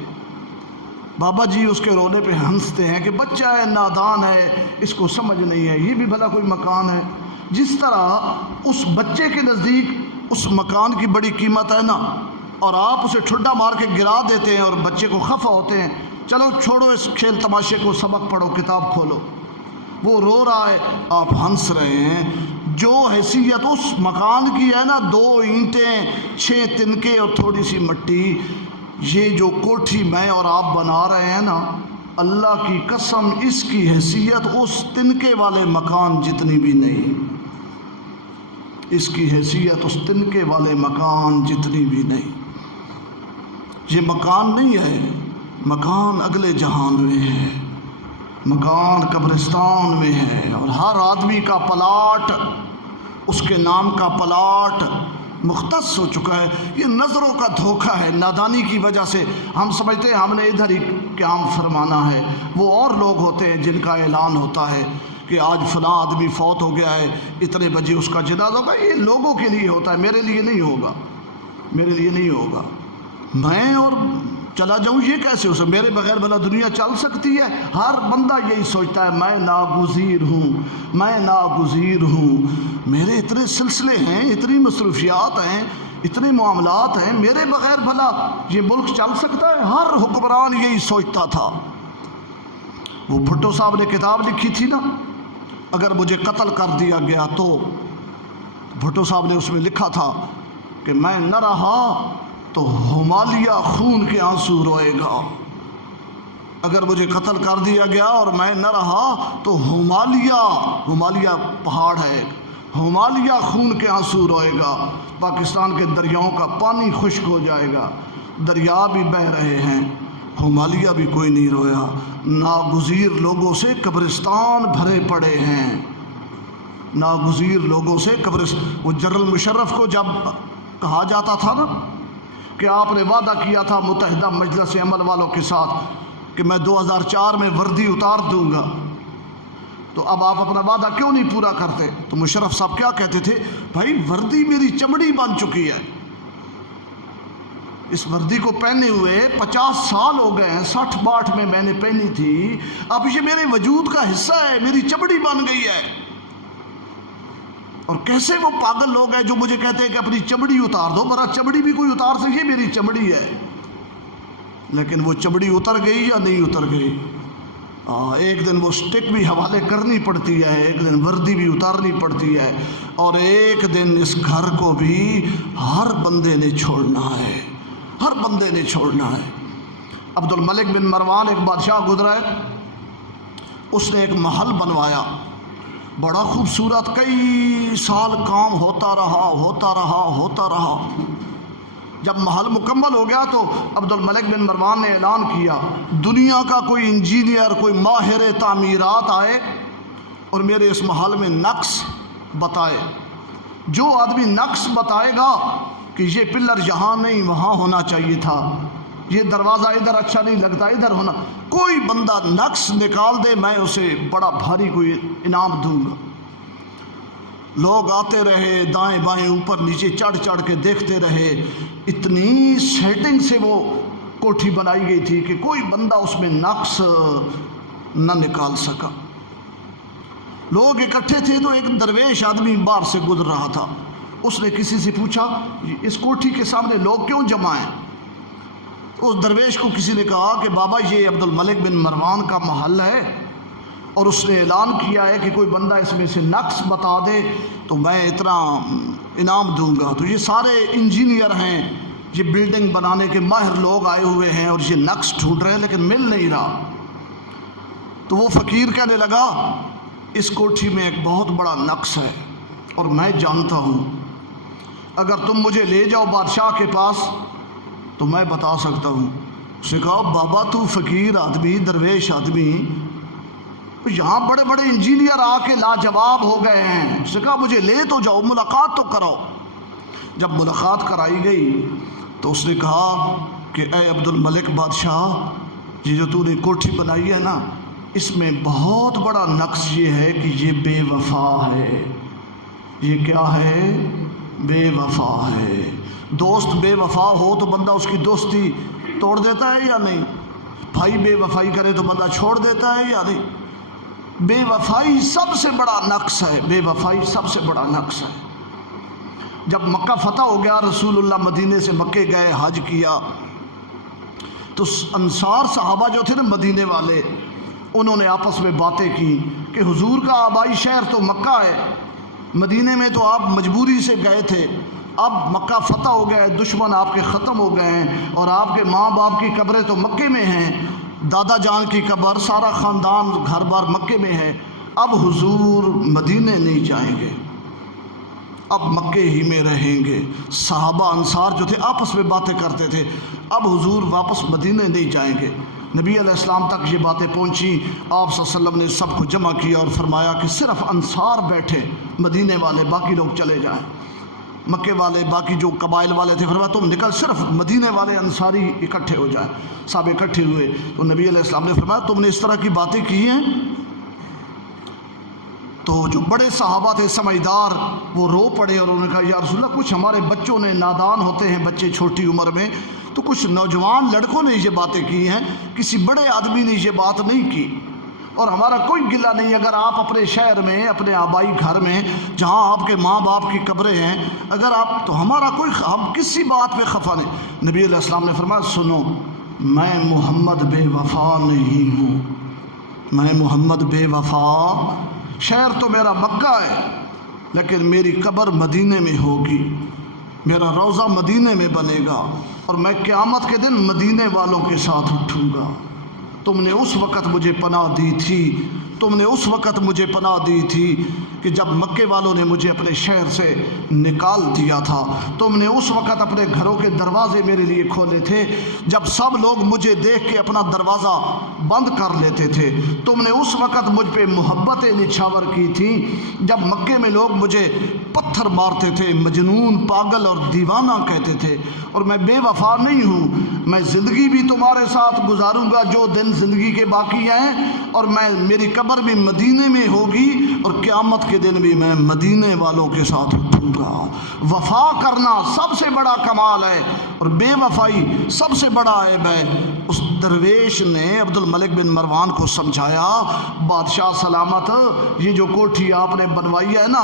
بابا جی اس کے رونے پہ ہنستے ہیں کہ بچہ ہے، نادان ہے، اس کو سمجھ نہیں ہے، یہ بھی بھلا کوئی مکان ہے۔ جس طرح اس بچے کے نزدیک اس مکان کی بڑی قیمت ہے نا، اور آپ اسے ٹھڈا مار کے گرا دیتے ہیں اور بچے کو خفا ہوتے ہیں، چلو چھوڑو اس کھیل تماشے کو، سبق پڑھو، کتاب کھولو۔ وہ رو رہا ہے، آپ ہنس رہے ہیں۔ جو حیثیت اس مکان کی ہے نا، 2 اینٹیں، 6 تنکے اور تھوڑی سی مٹی، یہ جو کوٹھی میں اور آپ بنا رہے ہیں نا، اللہ کی قسم اس کی حیثیت اس تنکے والے مکان جتنی بھی نہیں، اس کی حیثیت اس تنکے والے مکان جتنی بھی نہیں۔ یہ مکان نہیں ہے، مکان اگلے جہان میں ہے، مکان قبرستان میں ہے، اور ہر آدمی کا پلاٹ اس کے نام کا پلاٹ مختص ہو چکا ہے۔ یہ نظروں کا دھوکہ ہے، نادانی کی وجہ سے ہم سمجھتے ہیں ہم نے ادھر ہی قیام فرمانا ہے۔ وہ اور لوگ ہوتے ہیں جن کا اعلان ہوتا ہے کہ آج فلاں آدمی فوت ہو گیا ہے، اتنے بجے اس کا جنازہ ہوگا۔ یہ لوگوں کے لیے ہوتا ہے، میرے لیے نہیں ہوگا، میرے لیے نہیں ہوگا۔ میں اور چلا جاؤں یہ کیسے ہو سکتا؟ میرے بغیر بھلا دنیا چل سکتی ہے؟ ہر بندہ یہی سوچتا ہے میں ناگزیر ہوں، میں ناگزیر ہوں، میرے اتنے سلسلے ہیں، اتنی مصروفیات ہیں، اتنے معاملات ہیں، میرے بغیر بھلا یہ ملک چل سکتا ہے؟ ہر حکمران یہی سوچتا تھا۔ وہ بھٹو صاحب نے کتاب لکھی تھی نا، اگر مجھے قتل کر دیا گیا تو بھٹو صاحب نے اس میں لکھا تھا کہ میں نہ رہا تو ہمالیہ خون کے آنسو روئے گا۔ اگر مجھے قتل کر دیا گیا اور میں نہ رہا تو ہمالیہ پہاڑ ہے، ہمالیہ خون کے آنسو روئے گا۔ پاکستان کے دریاؤں کا پانی خشک ہو جائے گا، دریا بھی بہہ رہے ہیں، ہمالیہ بھی کوئی نہیں رویا۔ ناگزیر لوگوں سے قبرستان بھرے پڑے ہیں، ناگزیر لوگوں سے قبرستان۔ وہ جنرل مشرف کو جب کہا جاتا تھا نا کہ آپ نے وعدہ کیا تھا متحدہ مجلس عمل والوں کے ساتھ کہ میں 2004 میں وردی اتار دوں گا، تو اب آپ اپنا وعدہ کیوں نہیں پورا کرتے؟ تو مشرف صاحب کیا کہتے تھے؟ بھائی وردی میری چمڑی بن چکی ہے، اس وردی کو پہنے ہوئے 50 سال ہو گئے ہیں، 60-62 میں نے پہنی تھی، اب یہ میرے وجود کا حصہ ہے، میری چمڑی بن گئی ہے۔ اور کیسے وہ پاگل لوگ ہیں جو مجھے کہتے ہیں کہ اپنی چمڑی اتار دو، برا چمڑی بھی کوئی اتار سکے، میری چمڑی ہے۔ لیکن وہ چمڑی اتر گئی یا نہیں اتر گئی؟ ایک دن وہ سٹک بھی حوالے کرنی پڑتی ہے، ایک دن وردی بھی اتارنی پڑتی ہے، اور ایک دن اس گھر کو بھی ہر بندے نے چھوڑنا ہے، ہر بندے نے چھوڑنا ہے۔ عبد الملک بن مروان ایک بادشاہ گزرا ہے، اس نے ایک محل بنوایا بڑا خوبصورت، کئی سال کام ہوتا رہا۔ جب محل مکمل ہو گیا تو عبد الملک بن مروان نے اعلان کیا دنیا کا کوئی انجینئر، کوئی ماہر تعمیرات آئے اور میرے اس محل میں نقص بتائے۔ جو آدمی نقص بتائے گا کہ یہ پلر یہاں نہیں وہاں ہونا چاہیے تھا، یہ دروازہ ادھر اچھا نہیں لگتا ادھر ہونا، کوئی بندہ نقص نکال دے میں اسے بڑا بھاری کوئی انعام دوں گا۔ لوگ آتے رہے، دائیں بائیں اوپر نیچے چڑھ کے دیکھتے رہے۔ اتنی سیٹنگ سے وہ کوٹھی بنائی گئی تھی کہ کوئی بندہ اس میں نقص نہ نکال سکا۔ لوگ اکٹھے تھے تو ایک درویش آدمی باہر سے گزر رہا تھا، اس نے کسی سے پوچھا اس کوٹھی کے سامنے لوگ کیوں جمع ہیں؟ اس درویش کو کسی نے کہا کہ بابا یہ عبد الملک بن مروان کا محل ہے اور اس نے اعلان کیا ہے کہ کوئی بندہ اس میں سے نقص بتا دے تو میں اتنا انعام دوں گا۔ تو یہ سارے انجینئر ہیں، یہ بلڈنگ بنانے کے ماہر لوگ آئے ہوئے ہیں اور یہ نقص ڈھونڈ رہے ہیں لیکن مل نہیں رہا۔ تو وہ فقیر کہنے لگا اس کوٹھی میں ایک بہت بڑا نقص ہے اور میں جانتا ہوں، اگر تم مجھے لے جاؤ بادشاہ کے پاس تو میں بتا سکتا ہوں۔ اس نے کہا بابا تو فقیر آدمی، درویش آدمی، یہاں بڑے بڑے انجینئر آ کے لاجواب ہو گئے ہیں۔ اس نے کہا مجھے لے تو جاؤ، ملاقات تو کرو۔ جب ملاقات کرائی گئی تو اس نے کہا کہ اے عبد الملک بادشاہ، یہ جو تو نے کوٹھی بنائی ہے نا، اس میں بہت بڑا نقص یہ ہے کہ یہ بے وفا ہے۔ یہ کیا ہے؟ بے وفا ہے۔ دوست بے وفا ہو تو بندہ اس کی دوستی توڑ دیتا ہے یا نہیں؟ بھائی بے وفائی کرے تو بندہ چھوڑ دیتا ہے یا نہیں؟ بے وفائی سب سے بڑا نقص ہے، بے وفائی سب سے بڑا نقص ہے۔ جب مکہ فتح ہو گیا، رسول اللہ مدینے سے مکے گئے، حج کیا، تو انصار صحابہ جو تھے نا مدینے والے، انہوں نے آپس میں باتیں کی کہ حضور کا آبائی شہر تو مکہ ہے، مدینے میں تو آپ مجبوری سے گئے تھے، اب مکہ فتح ہو گیا ہے، دشمن آپ کے ختم ہو گئے ہیں، اور آپ کے ماں باپ کی قبریں تو مکے میں ہیں، دادا جان کی قبر، سارا خاندان گھر بار مکے میں ہے، اب حضور مدینے نہیں جائیں گے، اب مکے ہی میں رہیں گے۔ صحابہ انصار جو تھے آپس میں باتیں کرتے تھے، اب حضور واپس مدینے نہیں جائیں گے۔ نبی علیہ السلام تک یہ باتیں پہنچی، آپ صلی اللہ علیہ وسلم نے سب کو جمع کیا اور فرمایا کہ صرف انصار بیٹھے، مدینے والے باقی لوگ چلے جائیں، مکے والے باقی جو قبائل والے تھے فرمایا تم نکل، صرف مدینے والے انصاری اکٹھے ہو جائیں۔ سب اکٹھے ہوئے تو نبی علیہ السلام نے فرمایا تم نے اس طرح کی باتیں کی ہیں؟ تو جو بڑے صحابہ تھے سمجھدار، وہ رو پڑے اور انہوں نے کہا یا رسول اللہ، کچھ ہمارے بچوں نے، نادان ہوتے ہیں بچے چھوٹی عمر میں، تو کچھ نوجوان لڑکوں نے یہ باتیں کی ہیں، کسی بڑے آدمی نے یہ بات نہیں کی، اور ہمارا کوئی گلہ نہیں، اگر آپ اپنے شہر میں، اپنے آبائی گھر میں جہاں آپ کے ماں باپ کی قبریں ہیں، اگر آپ، تو ہمارا کوئی، ہم کسی بات پہ خفا نہیں۔ نبی علیہ السلام نے فرمایا سنو، میں محمد بے وفا نہیں ہوں، میں محمد بے وفا، شہر تو میرا مکہ ہے لیکن میری قبر مدینے میں ہوگی، میرا روضہ مدینے میں بنے گا، اور میں قیامت کے دن مدینے والوں کے ساتھ اٹھوں گا۔ تم نے اس وقت مجھے پناہ دی تھی، تم نے اس وقت مجھے پناہ دی تھی کہ جب مکے والوں نے مجھے اپنے شہر سے نکال دیا تھا، تم نے اس وقت اپنے گھروں کے دروازے میرے لیے کھولے تھے، جب سب لوگ مجھے دیکھ کے اپنا دروازہ بند کر لیتے تھے، تم نے اس وقت مجھ پہ محبتیں نچھاور کی تھیں، جب مکے میں لوگ مجھے پتھر مارتے تھے، مجنون، پاگل اور دیوانہ کہتے تھے، اور میں بے وفا نہیں ہوں، میں زندگی بھی تمہارے ساتھ گزاروں گا جو دن زندگی کے باقی ہیں، اور میں، میری قبر بھی مدینے میں ہوگی، اور قیامت کے دن بھی میں مدینے والوں کے ساتھ اٹھوں گا۔ وفا کرنا سب سے بڑا کمال ہے، اور بے وفائی سب سے بڑا عیب ہے۔ اس درویش نے عبد الملک بن مروان کو سمجھایا، بادشاہ سلامت، یہ جو کوٹھی آپ نے بنوائی ہے نا،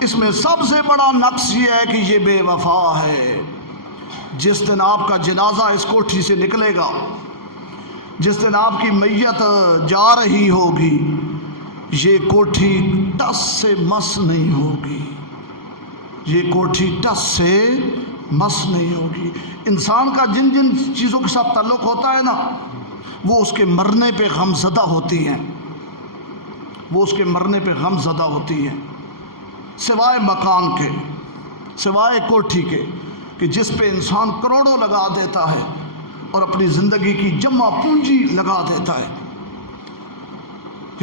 اس میں سب سے بڑا نقص یہ ہے کہ یہ بے وفا ہے۔ جس دن آپ کا جنازہ اس کوٹھی سے نکلے گا، جس دن آپ کی میت جا رہی ہوگی، یہ کوٹھی ٹس سے مس نہیں ہوگی، یہ کوٹھی ٹس سے مس نہیں ہوگی۔ انسان کا جن جن چیزوں کے ساتھ تعلق ہوتا ہے نا، وہ اس کے مرنے پہ غم زدہ ہوتی ہیں، وہ اس کے مرنے پہ غم زدہ ہوتی ہیں، سوائے مکان کے، سوائے کوٹھی کے، کہ جس پہ انسان کروڑوں لگا دیتا ہے اور اپنی زندگی کی جمع پونجی لگا دیتا ہے۔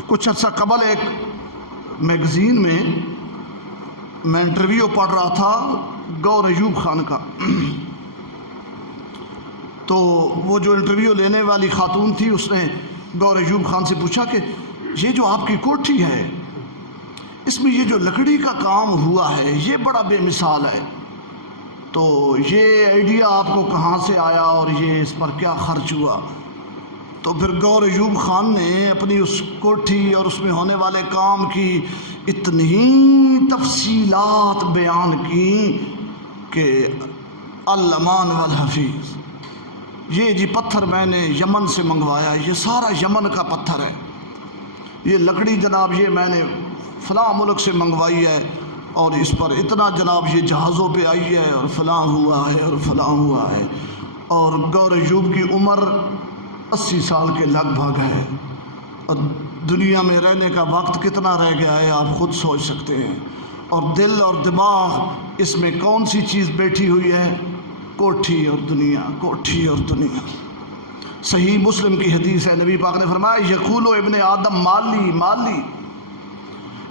کچھ عرصہ قبل ایک میگزین میں میں انٹرویو پڑھ رہا تھا گور ایوب خان کا، تو وہ جو انٹرویو لینے والی خاتون تھی، اس نے گور ایوب خان سے پوچھا کہ یہ جو آپ کی کوٹھی ہے، اس میں یہ جو لکڑی کا کام ہوا ہے یہ بڑا بے مثال ہے، تو یہ آئیڈیا آپ کو کہاں سے آیا اور یہ اس پر کیا خرچ ہوا؟ تو پھر گور ایوب خان نے اپنی اس کوٹھی اور اس میں ہونے والے کام کی اتنی تفصیلات بیان کی کہ الامان والحفیظ، یہ جی پتھر میں نے یمن سے منگوایا ہے، یہ سارا یمن کا پتھر ہے، یہ لکڑی جناب یہ میں نے فلاں ملک سے منگوائی ہے، اور اس پر اتنا جناب یہ جہازوں پہ آئی ہے، اور فلاں ہوا ہے اور فلاں ہوا ہے۔ اور گور ایوب کی عمر 80 سال کے لگ بھگ ہے، اور دنیا میں رہنے کا وقت کتنا رہ گیا ہے آپ خود سوچ سکتے ہیں، اور دل اور دماغ اس میں کون سی چیز بیٹھی ہوئی ہے؟ کوٹھی اور دنیا، کوٹھی اور دنیا۔ صحیح مسلم کی حدیث ہے، نبی پاک نے فرمایا یقول ابن آدم مالی مالی،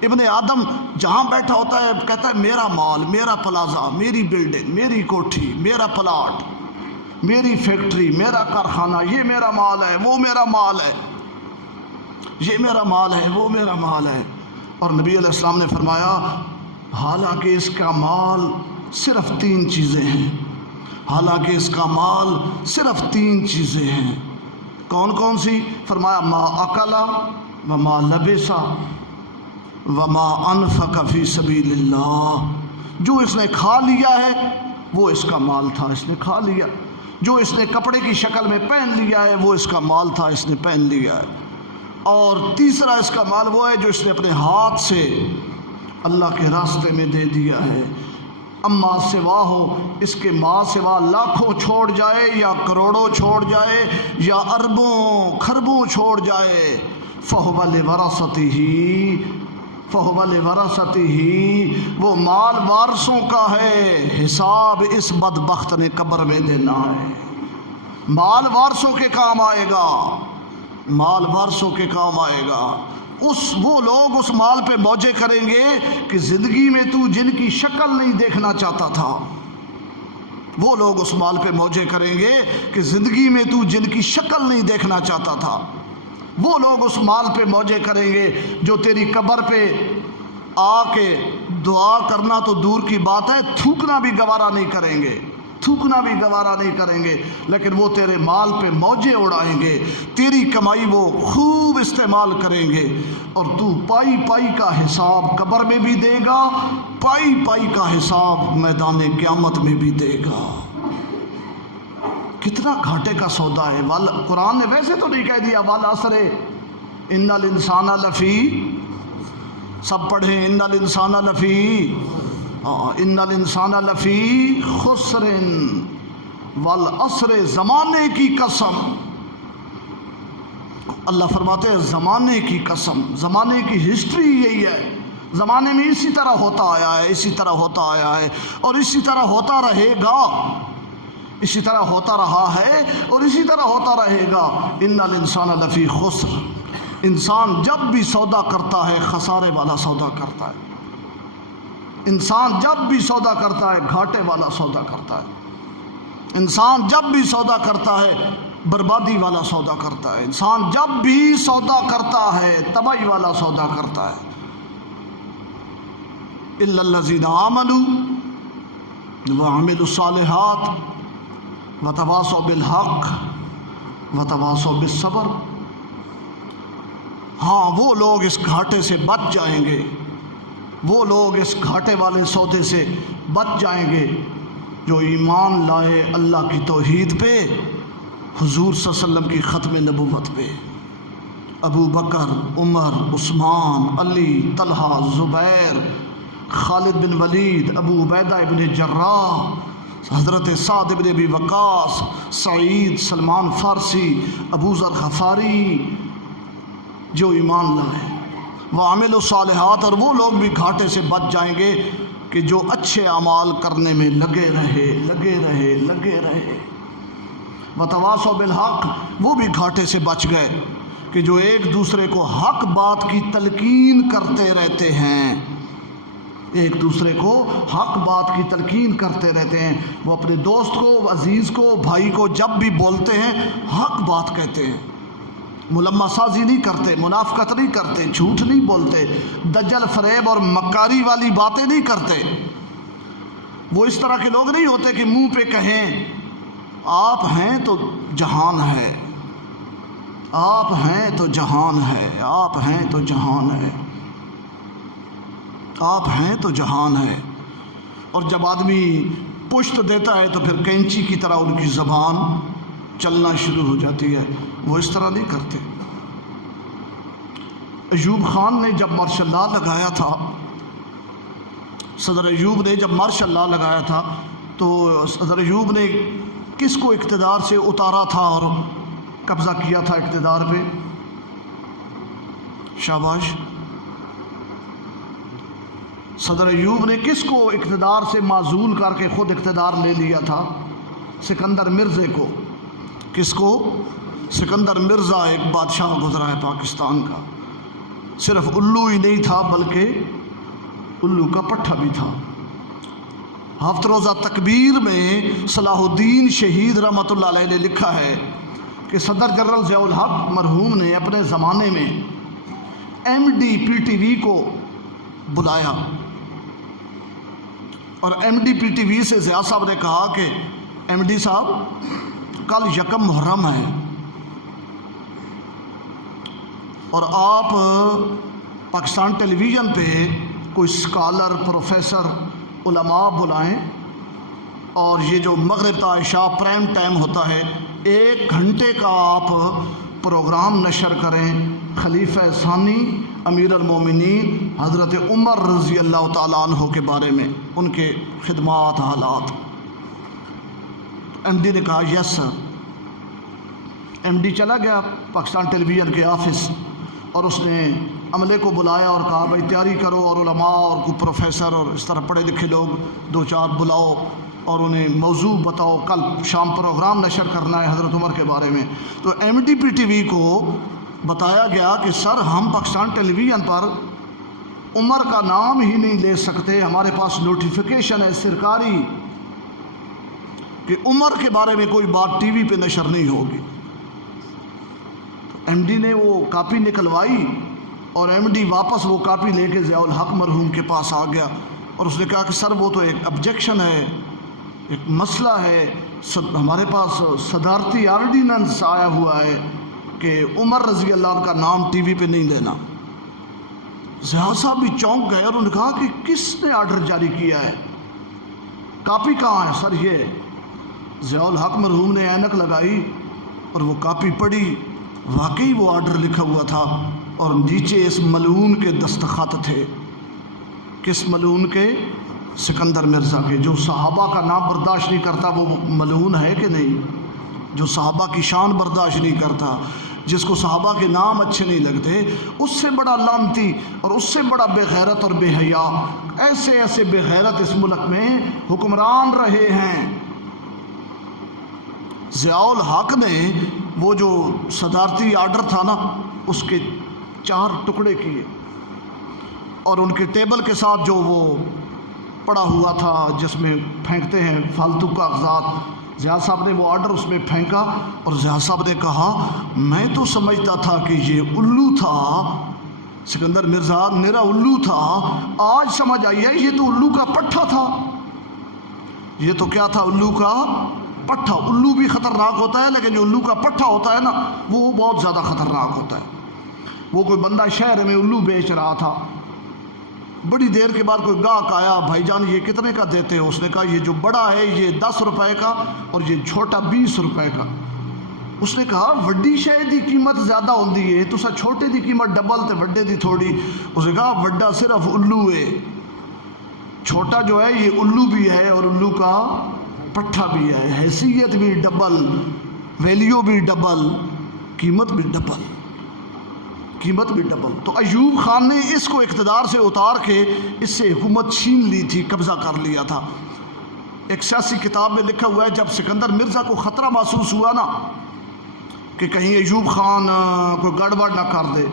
ابن آدم جہاں بیٹھا ہوتا ہے کہتا ہے میرا مال، میرا پلازہ، میری بلڈنگ، میری کوٹھی، میرا پلاٹ، میری فیکٹری، میرا کارخانہ، یہ میرا مال ہے، وہ میرا مال ہے، یہ میرا مال ہے، وہ میرا مال ہے۔ اور نبی علیہ السلام نے فرمایا حالانکہ اس کا مال صرف 3 چیزیں ہیں، حالانکہ اس کا مال صرف 3 چیزیں ہیں، کون کون سی؟ فرمایا ما اکلا وما لبسا وما انفق فی سبیل اللہ، جو اس نے کھا لیا ہے وہ اس کا مال تھا، اس نے کھا لیا، جو اس نے کپڑے کی شکل میں پہن لیا ہے وہ اس کا مال تھا، اس نے پہن لیا ہے، اور تیسرا اس کا مال وہ ہے جو اس نے اپنے ہاتھ سے اللہ کے راستے میں دے دیا ہے۔ اما سوا ہو، اس کے ماں سوا لاکھوں چھوڑ جائے یا کروڑوں چھوڑ جائے یا اربوں خربوں چھوڑ جائے، فہو لورثتہ، فہو لورثتہ، وہ مال وارثوں کا ہے، حساب اس بدبخت نے قبر میں دینا ہے۔ مال وارثوں کے کام آئے گا، مال وارثوں کے کام آئے گا۔ وہ لوگ اس مال پہ موجے کریں گے کہ زندگی میں تو جن کی شکل نہیں دیکھنا چاہتا تھا، وہ لوگ اس مال پہ موجے کریں گے کہ زندگی میں تو جن کی شکل نہیں دیکھنا چاہتا تھا، وہ لوگ اس مال پہ موجے کریں گے جو تیری قبر پہ آ کے دعا کرنا تو دور کی بات ہے، تھوکنا بھی گوارا نہیں کریں گے، تھوکنا بھی گوارا نہیں کریں گے، لیکن وہ تیرے مال پہ موجے اڑائیں گے، تیری کمائی وہ خوب استعمال کریں گے، اور تو پائی پائی کا حساب قبر میں بھی دے گا، پائی پائی کا حساب میدان قیامت میں بھی دے گا۔ کتنا گھاٹے کا سودا ہے۔ قرآن نے ویسے تو نہیں کہہ دیا والعصر ان الانسان لفی، سب پڑھیں ان الانسان لفی، ان الانسان لفی خسر، والعصر، زمانے کی قسم، اللہ فرماتے ہیں زمانے کی قسم، زمانے کی ہسٹری یہی ہے، زمانے میں اسی طرح ہوتا آیا ہے، اسی طرح ہوتا آیا ہے اور اسی طرح ہوتا رہے گا، اسی طرح ہوتا رہا ہے اور اسی طرح ہوتا رہے گا۔ ان الانسان لفی خسر، انسان جب بھی سودا کرتا ہے خسارے والا سودا کرتا ہے، انسان جب بھی سودا کرتا ہے گھاٹے والا سودا کرتا ہے، انسان جب بھی سودا کرتا ہے بربادی والا سودا کرتا ہے، انسان جب بھی سودا کرتا ہے تباہی والا سودا کرتا ہے۔ الا الذین آمنوا وعملوا الصالحات وتواصوا بالحق وتواصوا بالصبر، ہاں وہ لوگ اس گھاٹے سے بچ جائیں گے، وہ لوگ اس گھاٹے والے سودے سے بچ جائیں گے جو ایمان لائے اللہ کی توحید پہ، حضور صلی اللہ علیہ وسلم کی ختم نبوت پہ، ابو بکر، عمر، عثمان، علی، طلحہ، زبیر، خالد بن ولید، ابو عبیدہ بن جراح، حضرت سعد بن ابی وقاص، سعید، سلمان فارسی، ابو ذر غفاری، جو ایمان لائے، وعمل الصالحات، اور وہ لوگ بھی گھاٹے سے بچ جائیں گے کہ جو اچھے اعمال کرنے میں لگے رہے لگے رہے لگے رہے، وتواصوا بالحق، وہ بھی گھاٹے سے بچ گئے کہ جو ایک دوسرے کو حق بات کی تلقین کرتے رہتے ہیں، ایک دوسرے کو حق بات کی تلقین کرتے رہتے ہیں، وہ اپنے دوست کو، عزیز کو، بھائی کو جب بھی بولتے ہیں حق بات کہتے ہیں، ملمہ سازی نہیں کرتے، منافقت نہیں کرتے، جھوٹ نہیں بولتے، دجل فریب اور مکاری والی باتیں نہیں کرتے۔ وہ اس طرح کے لوگ نہیں ہوتے کہ منہ پہ کہیں آپ ہیں تو جہان ہے، آپ ہیں تو جہان ہے، آپ ہیں تو جہان ہے، آپ ہیں تو جہان ہے، اور جب آدمی پشت دیتا ہے تو پھر کینچی کی طرح ان کی زبان چلنا شروع ہو جاتی ہے۔ وہ اس طرح نہیں کرتے۔ ایوب خان نے جب مارشل لا لگایا تھا، صدر ایوب نے جب مارشل لا لگایا تھا تو صدر ایوب نے کس کو اقتدار سے اتارا تھا اور قبضہ کیا تھا اقتدار پہ؟ شاباش۔ صدر ایوب نے کس کو اقتدار سے معزول کر کے خود اقتدار لے لیا تھا؟ سکندر مرزے کو۔ کس کو؟ سکندر مرزا، ایک بادشاہ گزرا ہے پاکستان کا، صرف الو ہی نہیں تھا بلکہ الو کا پٹھا بھی تھا۔ ہفت روزہ تکبیر میں صلاح الدین شہید رحمۃ اللہ علیہ نے لکھا ہے کہ صدر جنرل ضیاء الحق مرحوم نے اپنے زمانے میں M D P T V کو بلایا، اور M D P T V سے ضیاء صاحب نے کہا کہ ایم ڈی صاحب کل یکم محرم ہے، اور آپ پاکستان ٹیلی ویژن پہ کوئی اسکالر، پروفیسر، علماء بلائیں اور یہ جو مغرب تا عشاء پرائم ٹائم ہوتا ہے 1 گھنٹے کا آپ پروگرام نشر کریں خلیفہ ثانی امیر المومنین حضرت عمر رضی اللہ تعالیٰ عنہ کے بارے میں، ان کے خدمات، حالات۔ ایم ڈی نے کہا یس سر۔ ایم ڈی چلا گیا پاکستان ٹیلی ویژن کے آفس اور اس نے عملے کو بلایا اور کہا بھائی تیاری کرو، اور علماء اور کوئی پروفیسر اور اس طرح پڑھے لکھے لوگ 2-4 بلاؤ اور انہیں موضوع بتاؤ، کل شام پروگرام نشر کرنا ہے حضرت عمر کے بارے میں۔ تو M D P T V کو بتایا گیا کہ سر ہم پاکستان ٹیلی ویژن پر عمر کا نام ہی نہیں لے سکتے، ہمارے پاس نوٹیفیکیشن ہے سرکاری کہ عمر کے بارے میں کوئی بات ٹی وی پہ نشر نہیں ہوگی۔ ایم ڈی نے وہ کاپی نکلوائی اور ایم ڈی واپس وہ کاپی لے کے ضیاء الحق مرحوم کے پاس آ گیا اور اس نے کہا کہ سر وہ تو ایک آبجیکشن ہے، ایک مسئلہ ہے، ہمارے پاس صدارتی آرڈیننس آیا ہوا ہے کہ عمر رضی اللہ عنہ کا نام ٹی وی پہ نہیں لینا۔ ضیاء صاحب بھی چونک گئے اور انہوں نے کہا کہ کس نے آرڈر جاری کیا ہے، کاپی کہاں ہے؟ سر یہ ضیاء الحق مرحوم نے اینک لگائی اور وہ کاپی پڑھی، واقعی وہ آرڈر لکھا ہوا تھا اور نیچے اس ملعون کے دستخط تھے۔ کس ملعون کے؟ سکندر مرزا کے، جو صحابہ کا نام برداشت نہیں کرتا وہ ملعون ہے کہ نہیں؟ جو صحابہ کی شان برداشت نہیں کرتا، جس کو صحابہ کے نام اچھے نہیں لگتے، اس سے بڑا لعنتی اور اس سے بڑا بے غیرت اور بے حیا، ایسے ایسے بے غیرت اس ملک میں حکمران رہے ہیں۔ ضیاء الحق نے وہ جو صدارتی آرڈر تھا نا اس کے 4 ٹکڑے کیے اور ان کے ٹیبل کے ساتھ جو وہ پڑا ہوا تھا جس میں پھینکتے ہیں فالتو کاغذات، ضیاء صاحب نے وہ آرڈر اس میں پھینکا اور ضیاء صاحب نے کہا میں تو سمجھتا تھا کہ یہ الو تھا، سکندر مرزا میرا الو تھا، آج سمجھ آئی ہے یہ تو الو کا پٹھا تھا۔ یہ تو کیا تھا؟ الو کا پٹھا۔ الو بھی خطرناک ہوتا ہے لیکن جو الو کا پٹھا ہوتا ہے نا وہ بہت زیادہ خطرناک ہوتا ہے۔ وہ کوئی بندہ شہر میں الو بیچ رہا تھا، بڑی دیر کے بعد کوئی گاہک آیا، بھائی جان یہ کتنے کا دیتے ہو؟ اس نے کہا یہ جو بڑا ہے یہ 10 روپے کا اور یہ چھوٹا 20 روپے کا۔ اس نے کہا وڈی شے دی قیمت زیادہ ہوندی ہے تو سا چھوٹے دی قیمت ڈبل تے وڈے دی تھوڑی۔ اس نے کہا وڈا صرف الو ہے، چھوٹا جو ہے یہ الو بھی ہے اور الو کا پٹھا بھی ہے، حیثیت بھی ڈبل، ویلیو بھی ڈبل، قیمت بھی ڈبل، قیمت بھی ڈبل۔ تو ایوب خان نے اس کو اقتدار سے اتار کے اس سے حکومت چھین لی تھی، قبضہ کر لیا تھا۔ ایک سیاسی کتاب میں لکھا ہوا ہے جب سکندر مرزا کو خطرہ محسوس ہوا نا کہ کہیں ایوب خان کوئی گڑبڑ نہ کر دے،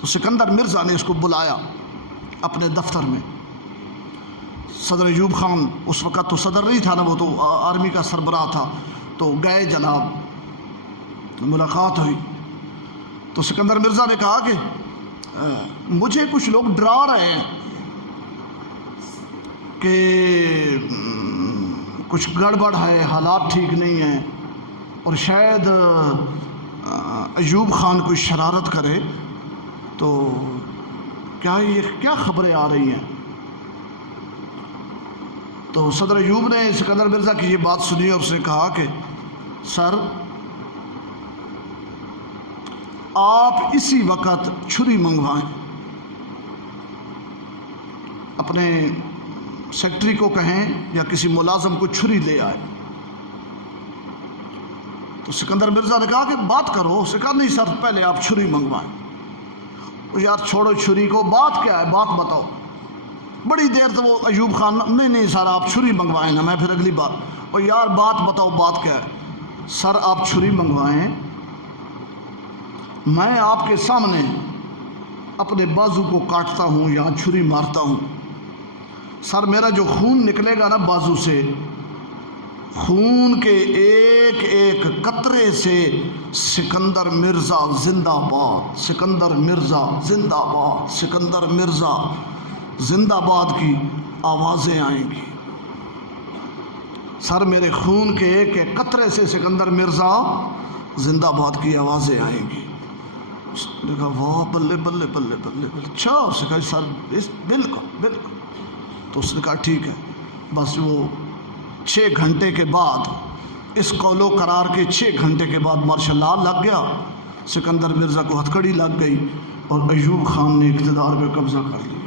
تو سکندر مرزا نے اس کو بلایا اپنے دفتر میں۔ صدر ایوب خان اس وقت تو صدر نہیں تھا نا، وہ تو آرمی کا سربراہ تھا، تو گئے جناب، ملاقات ہوئی تو سکندر مرزا نے کہا کہ مجھے کچھ لوگ ڈرا رہے ہیں کہ کچھ گڑبڑ ہے، حالات ٹھیک نہیں ہیں اور شاید ایوب خان کوئی شرارت کرے، تو کیا یہ کیا خبریں آ رہی ہیں؟ تو صدر ایوب نے سکندر مرزا کی یہ بات سنی اور اس نے کہا کہ سر آپ اسی وقت چھری منگوائیں، اپنے سیکٹری کو کہیں یا کسی ملازم کو چھری لے آئے۔ تو سکندر مرزا نے کہا کہ بات کرو۔ اس نے کہا نہیں سر پہلے آپ چھری منگوائیں۔ یار چھوڑو چھری کو، بات کیا ہے بات بتاؤ۔ بڑی دیر تو وہ ایوب خان نہیں سر آپ چھری منگوائیں نا، میں پھر اگلی بار اور یار بات بتاؤ بات کیا ہے؟ سر آپ چھری منگوائیں، میں آپ کے سامنے اپنے بازو کو کاٹتا ہوں یا چھری مارتا ہوں، سر میرا جو خون نکلے گا نا بازو سے، خون کے ایک ایک قطرے سے سکندر مرزا زندہ باد، سکندر مرزا زندہ باد، سکندر مرزا زندہ باد کی آوازیں آئیں گی۔ سر میرے خون کے ایک ایک قطرے سے سکندر مرزا زندہ باد کی آوازیں آئیں گی۔ اس نے کہا واہ بلے بلے بلے بلے بلے، اچھا؟ اس نے کہا سر بالکل بالکل۔ تو اس نے کہا ٹھیک ہے۔ بس وہ 6 گھنٹے کے بعد، اس قول و قرار کے 6 گھنٹے کے بعد مارشل لا لگ گیا، سکندر مرزا کو ہتھکڑی لگ گئی اور ایوب خان نے اقتدار پہ قبضہ کر لیا۔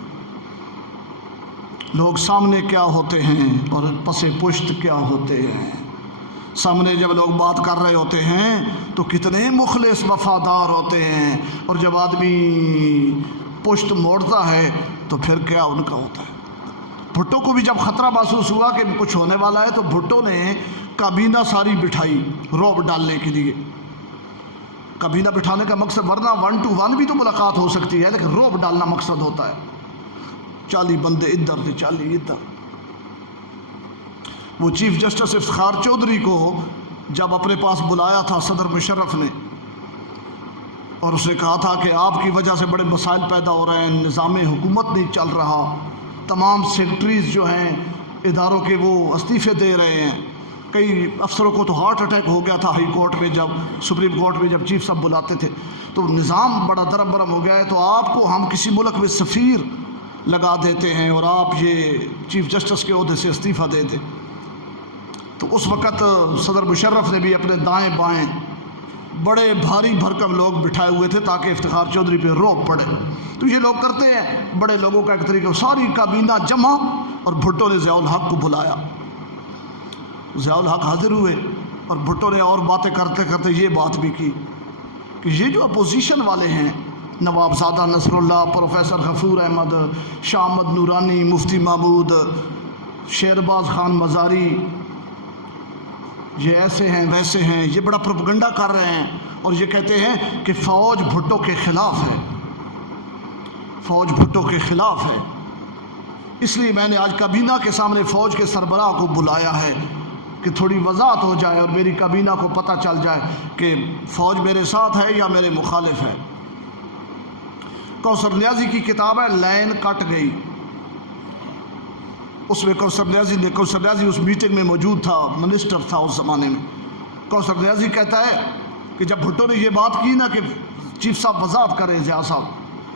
لوگ سامنے کیا ہوتے ہیں اور پس پشت کیا ہوتے ہیں۔ سامنے جب لوگ بات کر رہے ہوتے ہیں تو کتنے مخلص وفادار ہوتے ہیں، اور جب آدمی پشت موڑتا ہے تو پھر کیا ان کا ہوتا ہے۔ بھٹو کو بھی جب خطرہ محسوس ہوا کہ کچھ ہونے والا ہے تو بھٹو نے کابینہ ساری بٹھائی رعب ڈالنے کے لیے۔ کابینہ بٹھانے کا مقصد، ورنہ 1 to 1 بھی تو ملاقات ہو سکتی ہے، لیکن رعب ڈالنا مقصد ہوتا ہے۔ 40 بندے ادھر تھے، 40 ادھر۔ وہ چیف جسٹس افتخار چودھری کو جب اپنے پاس بلایا تھا صدر مشرف نے، اور اس نے کہا تھا کہ آپ کی وجہ سے بڑے مسائل پیدا ہو رہے ہیں، نظام حکومت نہیں چل رہا، تمام سیکرٹریز جو ہیں اداروں کے وہ استعفے دے رہے ہیں، کئی افسروں کو تو ہارٹ اٹیک ہو گیا تھا ہائی کورٹ میں، جب سپریم کورٹ میں جب چیف صاحب بلاتے تھے تو نظام بڑا درم برم ہو گیا ہے، تو آپ کو ہم کسی ملک میں سفیر لگا دیتے ہیں اور آپ یہ چیف جسٹس کے عہدے سے استعفیٰ دے دیں۔ تو اس وقت صدر مشرف نے بھی اپنے دائیں بائیں بڑے بھاری بھرکم لوگ بٹھائے ہوئے تھے تاکہ افتخار چودھری پہ رعب پڑے۔ تو یہ لوگ کرتے ہیں، بڑے لوگوں کا ایک طریقہ، ساری کابینہ جمع، اور بھٹو نے ضیاء الحق کو بلایا۔ ضیاء الحق حاضر ہوئے اور بھٹو نے اور باتیں کرتے کرتے یہ بات بھی کی کہ یہ جو اپوزیشن والے ہیں، نواب زادہ نصر اللہ، پروفیسر غفور احمد، شاہ احمد نورانی، مفتی محمود، شیرباز خان مزاری، یہ ایسے ہیں ویسے ہیں، یہ بڑا پروپیگنڈا کر رہے ہیں اور یہ کہتے ہیں کہ فوج بھٹو کے خلاف ہے، فوج بھٹو کے خلاف ہے۔ اس لیے میں نے آج کابینہ کے سامنے فوج کے سربراہ کو بلایا ہے کہ تھوڑی وضاحت ہو جائے اور میری کابینہ کو پتہ چل جائے کہ فوج میرے ساتھ ہے یا میرے مخالف ہے۔ کوثر نیازی کی کتاب ہے لائن کٹ گئی، اس میں کوثر نیازی اس میٹنگ میں موجود تھا، منسٹر تھا اس زمانے میں۔ کوثر نیازی کہتا ہے کہ جب بھٹو نے یہ بات کی نا کہ چیف صاحب وضاحت کریں ضیاء صاحب،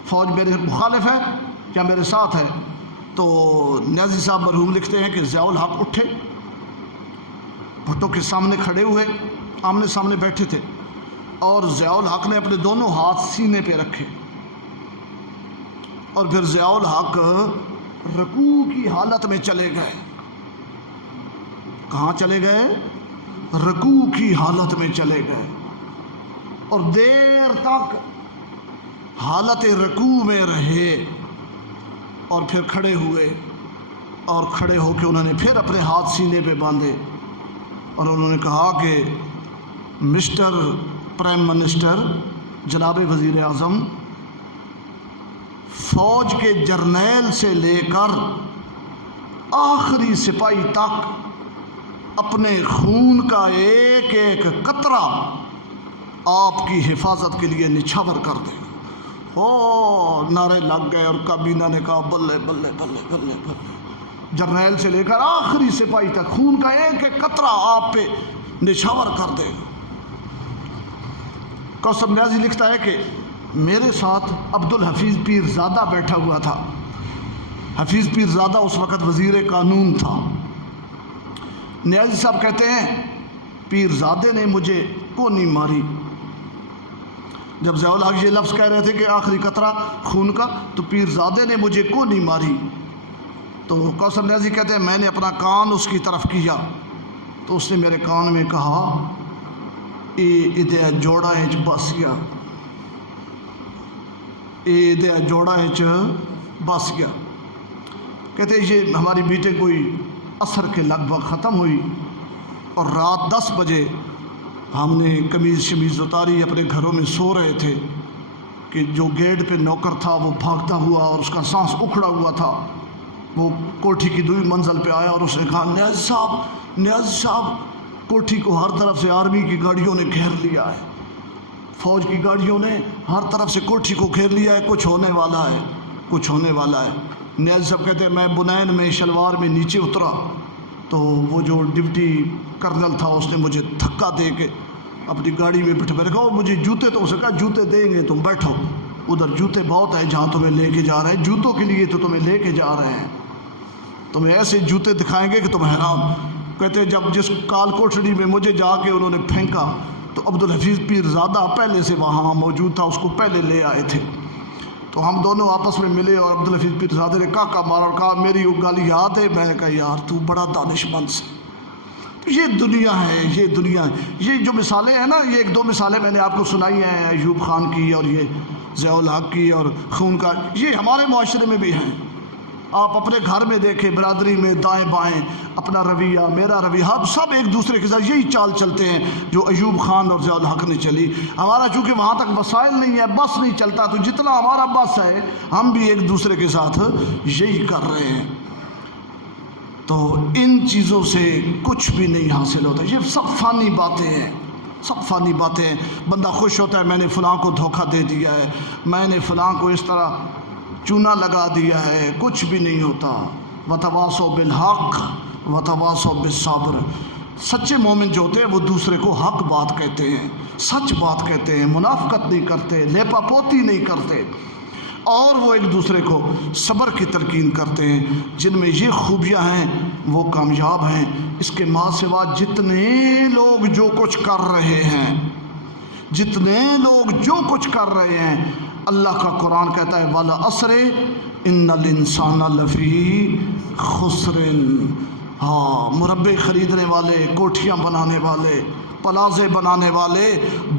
فوج میرے مخالف ہے یا میرے ساتھ ہے، تو نیازی صاحب مرحوم لکھتے ہیں کہ ضیاء الحق اٹھے، بھٹو کے سامنے کھڑے ہوئے، آمنے سامنے بیٹھے تھے، اور ضیاء الحق نے اپنے دونوں ہاتھ سینے پہ رکھے، اور پھر ضیاء الحق رکوع کی حالت میں چلے گئے۔ کہاں چلے گئے؟ رکوع کی حالت میں چلے گئے، اور دیر تک حالت رکوع میں رہے، اور پھر کھڑے ہوئے، اور کھڑے ہو کے انہوں نے پھر اپنے ہاتھ سینے پہ باندھے، اور انہوں نے کہا کہ مسٹر پرائم منسٹر، جناب وزیر اعظم، فوج کے جرنیل سے لے کر آخری سپاہی تک اپنے خون کا ایک ایک قطرہ آپ کی حفاظت کے لیے نچھاور کر دے گا۔ نعرے لگ گئے، اور کابینہ نے کہا بلے بلے بلے بلے بلے، جرنیل سے لے کر آخری سپاہی تک خون کا ایک ایک قطرہ آپ پہ نچھاور کر دے گا۔ کوثر نیازی لکھتا ہے کہ میرے ساتھ عبدالحفیظ پیرزادہ بیٹھا ہوا تھا۔ حفیظ پیرزادہ اس وقت وزیر قانون تھا۔ نیازی صاحب کہتے ہیں پیرزادے نے مجھے کونی ماری۔ جب ضیاء الحق یہ لفظ کہہ رہے تھے کہ آخری قطرہ خون کا، تو پیرزادے نے مجھے کونی ماری۔ تو کوثر نیازی کہتے ہیں میں نے اپنا کان اس کی طرف کیا تو اس نے میرے کان میں کہا اے ادے جوڑا ہچ بس گیا، اے ادے جوڑا ہچ بس گیا۔ کہتے ہیں یہ ہماری میٹنگ کوئی عصر کے لگ بھگ ختم ہوئی، اور رات 10 بجے ہم نے قمیض شمیز اتاری، اپنے گھروں میں سو رہے تھے کہ جو گیٹ پہ نوکر تھا وہ بھاگتا ہوا اور اس کا سانس اکھڑا ہوا تھا، وہ کوٹھی کی 2ویں منزل پہ آیا اور اس نے کہا نیازی صاحب کوٹھی کو ہر طرف سے آرمی کی گاڑیوں نے گھیر لیا ہے، فوج کی گاڑیوں نے ہر طرف سے کوٹھی کو گھیر لیا ہے، کچھ ہونے والا ہے، کچھ ہونے والا ہے۔ نیازی صاحب کہتے ہیں میں بنین میں شلوار میں نیچے اترا تو وہ جو ڈپٹی کرنل تھا اس نے مجھے دھکا دے کے اپنی گاڑی میں بٹھا رکھا، مجھے جوتے تو اسے کہا جوتے دیں گے تم بیٹھو، ادھر جوتے بہت ہیں جہاں تمہیں لے کے جا رہے ہیں، جوتوں کے لیے تو تمہیں لے کے جا رہے ہیں، تمہیں ایسے جوتے دکھائیں گے کہ تم حیران۔ کہتے ہیں جب جس کال کوٹڑی میں مجھے جا کے انہوں نے پھینکا تو عبدالحفیظ پیر زادہ پہلے سے وہاں موجود تھا، اس کو پہلے لے آئے تھے، تو ہم دونوں آپس میں ملے اور عبدالحفیظ پیر زادہ نے کاکا مارا اور کہا میری وہ گالی یاد ہے؟ میں نے کہا یار تو بڑا دانش مند سے۔ یہ دنیا ہے، یہ دنیا ہے، یہ جو مثالیں ہیں نا، یہ ایک دو مثالیں میں نے آپ کو سنائی ہیں، ایوب خان کی اور یہ ضیاء الحق کی اور خون کا، یہ ہمارے معاشرے میں بھی ہیں۔ آپ اپنے گھر میں دیکھیں، برادری میں دائیں بائیں اپنا رویہ، میرا رویہ، ہم سب ایک دوسرے کے ساتھ یہی چال چلتے ہیں جو ایوب خان اور ضیاء الحق نے چلی۔ ہمارا چونکہ وہاں تک وسائل نہیں ہے، بس نہیں چلتا، تو جتنا ہمارا بس ہے ہم بھی ایک دوسرے کے ساتھ یہی کر رہے ہیں۔ تو ان چیزوں سے کچھ بھی نہیں حاصل ہوتا، یہ سب فانی باتیں ہیں، سب فانی باتیں ہیں۔ بندہ خوش ہوتا ہے میں نے فلاں کو دھوکہ دے دیا ہے، میں نے فلاں کو اس طرح چونا لگا دیا ہے، کچھ بھی نہیں ہوتا۔ وتواصوا بالحق وتواصوا بالصبر۔ سچے مومن جو ہوتے ہیں وہ دوسرے کو حق بات کہتے ہیں، سچ بات کہتے ہیں، منافقت نہیں کرتے، لیپا پوتی نہیں کرتے، اور وہ ایک دوسرے کو صبر کی تلقین کرتے ہیں۔ جن میں یہ خوبیاں ہیں وہ کامیاب ہیں۔ اس کے ماں سوا جتنے لوگ جو کچھ کر رہے ہیں، جتنے لوگ جو کچھ کر رہے ہیں، اللہ کا قرآن کہتا ہے وَالْعَصْرِ إِنَّ الْإِنسَانَ لَفِي خُسْرٍ۔ ہاں، مربے خریدنے والے، کوٹھیاں بنانے والے، پلازے بنانے والے،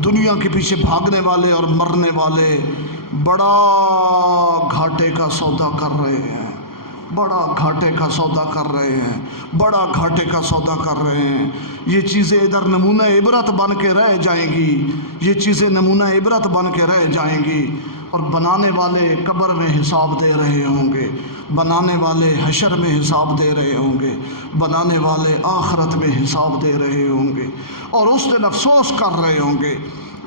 دنیا کے پیچھے بھاگنے والے اور مرنے والے بڑا گھاٹے کا سودا کر رہے ہیں، بڑا گھاٹے کا سودا کر رہے ہیں، بڑا گھاٹے کا سودا کر رہے ہیں۔ یہ چیزیں ادھر نمونہ عبرت بن کے رہ جائیں گی، یہ چیزیں نمونہ عبرت بن کے رہ جائیں گی، اور بنانے والے قبر میں حساب دے رہے ہوں گے، بنانے والے حشر میں حساب دے رہے ہوں گے، بنانے والے آخرت میں حساب دے رہے ہوں گے، اور اس دن افسوس کر رہے ہوں گے،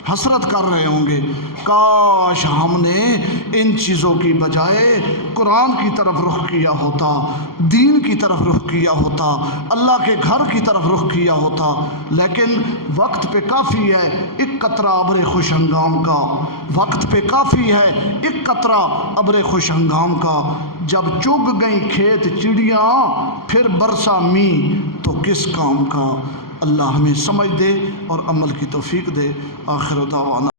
حسرت کر رہے ہوں گے کاش ہم نے ان چیزوں کی بجائے قرآن کی طرف رخ کیا ہوتا، دین کی طرف رخ کیا ہوتا، اللہ کے گھر کی طرف رخ کیا ہوتا۔ لیکن وقت پہ کافی ہے ایک قطرہ ابر خوش ہنگام کا، وقت پہ کافی ہے ایک قطرہ ابر خوش ہنگام کا۔ جب چگ گئیں کھیت چڑیاں پھر برسا می تو کس کام کا۔ اللہ ہمیں سمجھ دے اور عمل کی توفیق دے۔ آخر دعوانا